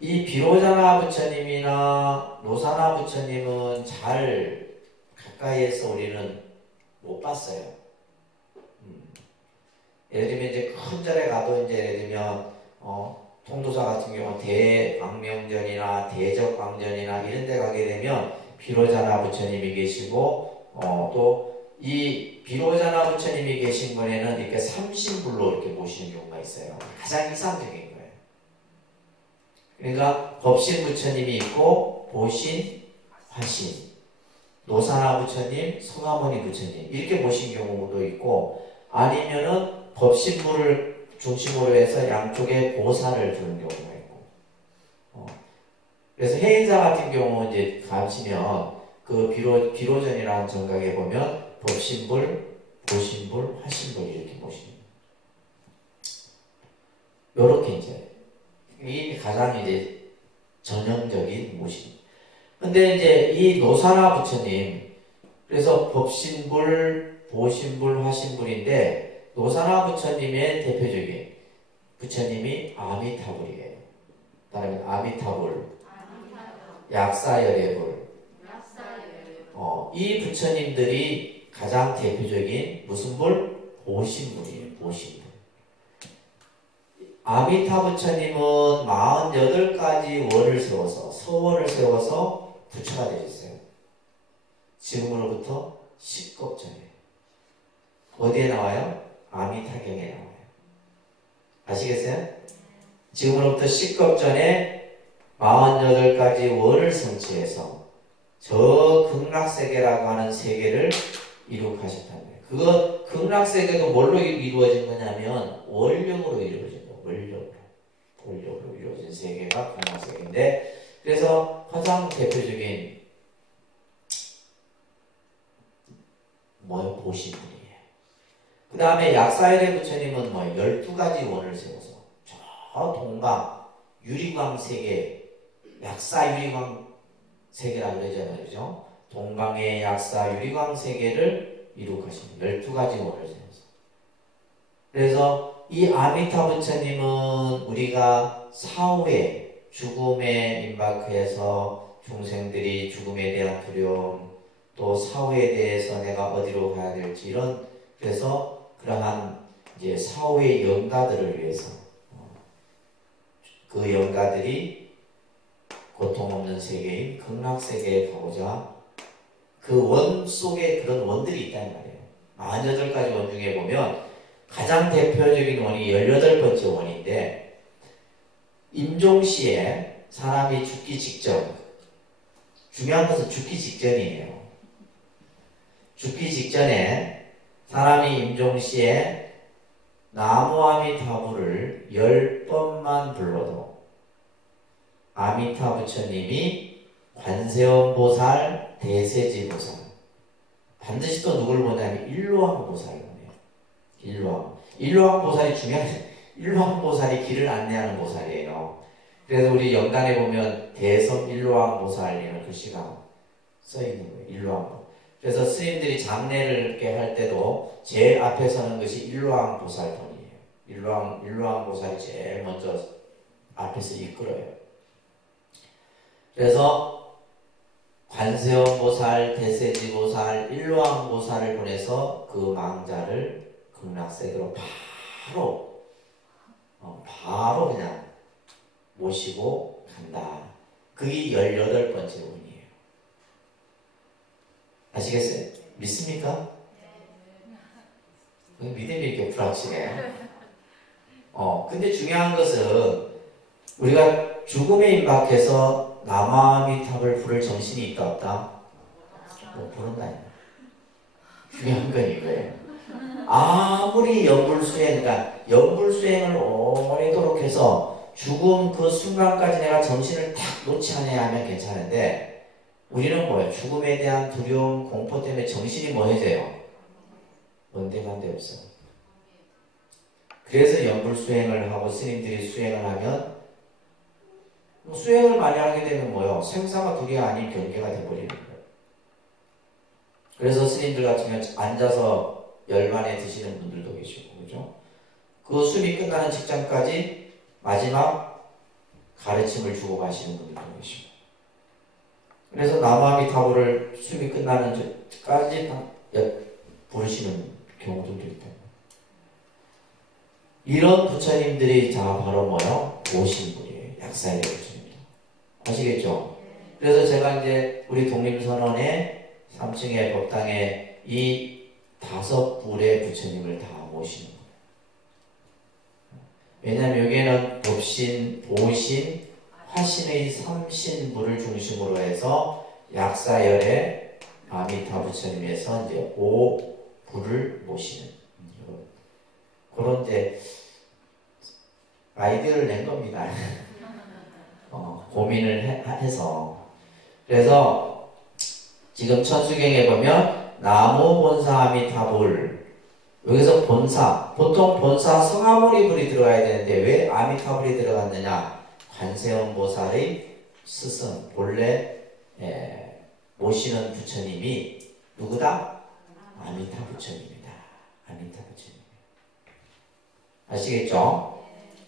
이 비로자나 부처님이나 노사나 부처님은 잘 가까이에서 우리는 못 봤어요. 예를 들면 이제 큰 절에 가도 이제 예를 들면 통도사 같은 경우 대광명전이나 대적광전이나 이런 데 가게 되면 비로자나 부처님이 계시고 또 이 비로자나 부처님이 계신 곳에는 이렇게 삼신불로 이렇게 모시는 경우가 있어요. 가장 이상적인 거예요. 그러니까 법신 부처님이 있고 보신, 화신, 노사나 부처님, 서가모니 부처님 이렇게 모신 경우도 있고 아니면은 법신불을 중심으로 해서 양쪽에 보살을 두는 경우가 있고 그래서 해인사 같은 경우 이제 가시면 그 비로전이라는 정각에 보면 법신불, 보신불, 화신불 이렇게 모십니다. 요렇게 이제 이 가장 이제 전형적인 모습. 근데 이제 이 노사나 부처님 그래서 법신불, 보신불, 화신불인데 노사나 부처님의 대표적인 부처님이 아미타불이에요. 다음에 아미타불, 약사열애불. 이 부처님들이 가장 대표적인 무슨 불? 보신불이에요. 보신불. 아미타 부처님은 48가지 원을 세워서 서원을 세워서 부처가 되셨어요. 지금으로부터 10급 전에. 어디에 나와요? 아미타경에 나와요. 아시겠어요? 지금으로부터 10급 전에 48가지 원을 성취해서 저 극락세계라고 하는 세계를 이룩하셨다는 거예요. 그거 극락세계도 뭘로 이루어진 거냐면 원력으로 이루어진 거예요. 원력으로 이루어진 세계가 극락세계인데, 그래서 가장 대표적인 보신분이에요. 그 다음에 약사일의 부처님은 12가지 원을 세워서 저 동방 유리광 세계, 약사 유리광 세계라고 그러잖아요. 그죠? 동방의 약사 유리광 세계를 이룩하신 12가지 원을 세워서. 그래서 이 아미타 부처님은 우리가 사후에 죽음에 임박해서 중생들이 죽음에 대한 두려움, 또 사후에 대해서 내가 어디로 가야 될지, 이런, 그래서 그러한 이제 사후의 영가들을 위해서 그 영가들이 고통 없는 세계인 극락세계에 가고자 그 원 속에 그런 원들이 있다는 말이에요. 48가지 원 중에 보면 가장 대표적인 원이 18번째 원인데, 임종시에 사람이 죽기 직전, 중요한 것은 죽기 직전이에요. 죽기 직전에 사람이 임종시에 나무아미타불을 10번만 불러도 아미타 부처님이 관세음보살, 대세지보살, 반드시 또 누굴 보냐면 일로왕보살을 보내요. 일로왕보살이 중요한, 일로왕보살이 길을 안내하는 보살이에요. 그래서 우리 영단에 보면 대성 일로왕보살이라는 글씨가 써있는 거예요. 일로왕보살. 그래서 스님들이 장례를 이렇게 할 때도 제일 앞에 서는 것이 일로왕보살분이에요. 일로왕보살이 제일 먼저 앞에서 이끌어요. 그래서 관세음보살, 대세지보살, 일로왕보살을 보내서 그 망자를 극락세계로 바로 그냥 모시고 간다. 그게 18번째 운이에요. 아시겠어요? 믿습니까? 믿음이 이렇게 불확실해. 근데 중요한 것은 우리가 죽음에 임박해서 남아미탑을 부를 정신이 있다 없다? 부른다. 중요한 건 이거예요. 아무리 연불수행을 오래도록 해서 죽음 그 순간까지 내가 정신을 탁 놓지 않아야 하면 괜찮은데, 우리는 뭐예요? 죽음에 대한 두려움, 공포 때문에 정신이 뭐해져요? 뭔데간데 없어. 그래서 연불수행을 하고 스님들이 수행을 하면, 수행을 많이 하게 되면 뭐예요? 생사가 둘이 아닌 경계가 돼버리는 거예요. 그래서 스님들 같은 경우는 앉아서 열만에 드시는 분들도 계시고, 그죠? 그 숨이 끝나는 직전까지 마지막 가르침을 주고 가시는 분들도 계시고. 그래서 남아미타불을 숨이 끝나는 데까지 부르시는 경우들도 있다. 이런 부처님들이 바로 뭐요? 오신분이에요. 약사의 부처님들. 아시겠죠? 그래서 제가 이제 우리 독립선언의 3층의 법당에 이 5불의 부처님을 다 모시는 거예요. 왜냐하면 여기에는 법신, 보신, 화신의 3신부를 중심으로 해서 약사열의 아미타 부처님에서 이제 5불을 모시는 그런 이제 아이디어를 낸 겁니다. 고민을 해서. 그래서 지금 천수경에 보면 나무 본사 아미타불, 여기서 본사, 보통 본사 성아모리 불이 들어가야 되는데 왜 아미타불이 들어갔느냐? 관세음보살의 스승, 본래 모시는 부처님이 누구다? 아미타 부처님이다. 아미타 부처님. 아시겠죠?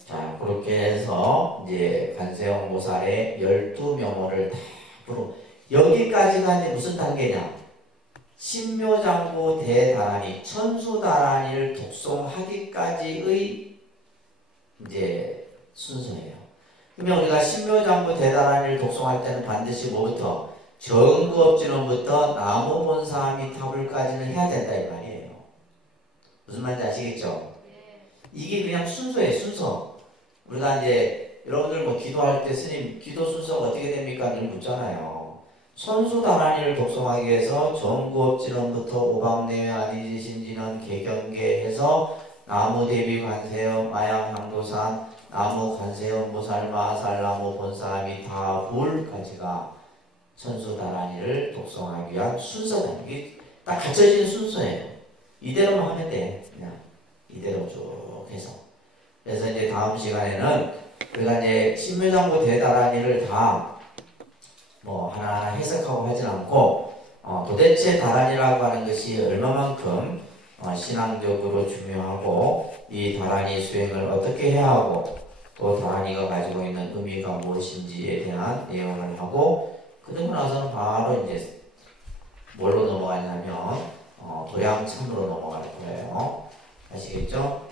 자, 그렇게 해서 이제 관세음보살의 12명호를 다 부르고, 여기까지가 이제 무슨 단계냐? 신묘장구 대다라니, 천수다라니를 독송하기까지의 이제 순서예요. 그러면 우리가 신묘장구 대다라니를 독송할 때는 반드시 뭐부터? 정구업진원부터 나무 본사 및 타불까지는 해야 된다 이 말이에요. 무슨 말인지 아시겠죠? 이게 그냥 순서예요, 순서. 우리가 이제 여러분들 뭐 기도할 때 스님 기도 순서가 어떻게 됩니까? 늘 묻잖아요. 선수다란이를 독송하기 위해서 정구업진원부터 오방내외 아니지신진원 개경계해서 나무 대비 관세음 마양 향도산 나무 관세음 무살마 살나무 본사 및 다불까지가 선수다란이를 독송하기 위한 순서다. 이게 딱 갖춰진 순서예요. 이대로만 하면 돼. 그냥 이대로 쭉 해서. 그래서 이제 다음 시간에는 우리가 이제 신묘장구 대다란이를 다 뭐 하나하나 해석하고 하진 않고 도대체 다란이라고 하는 것이 얼마만큼 신앙적으로 중요하고 이 다란이 수행을 어떻게 해야 하고 또 다란이가 가지고 있는 의미가 무엇인지에 대한 내용을 하고 그러고 나서는 바로 이제 뭘로 넘어가냐면 도양참으로 넘어갈 거예요. 아시겠죠?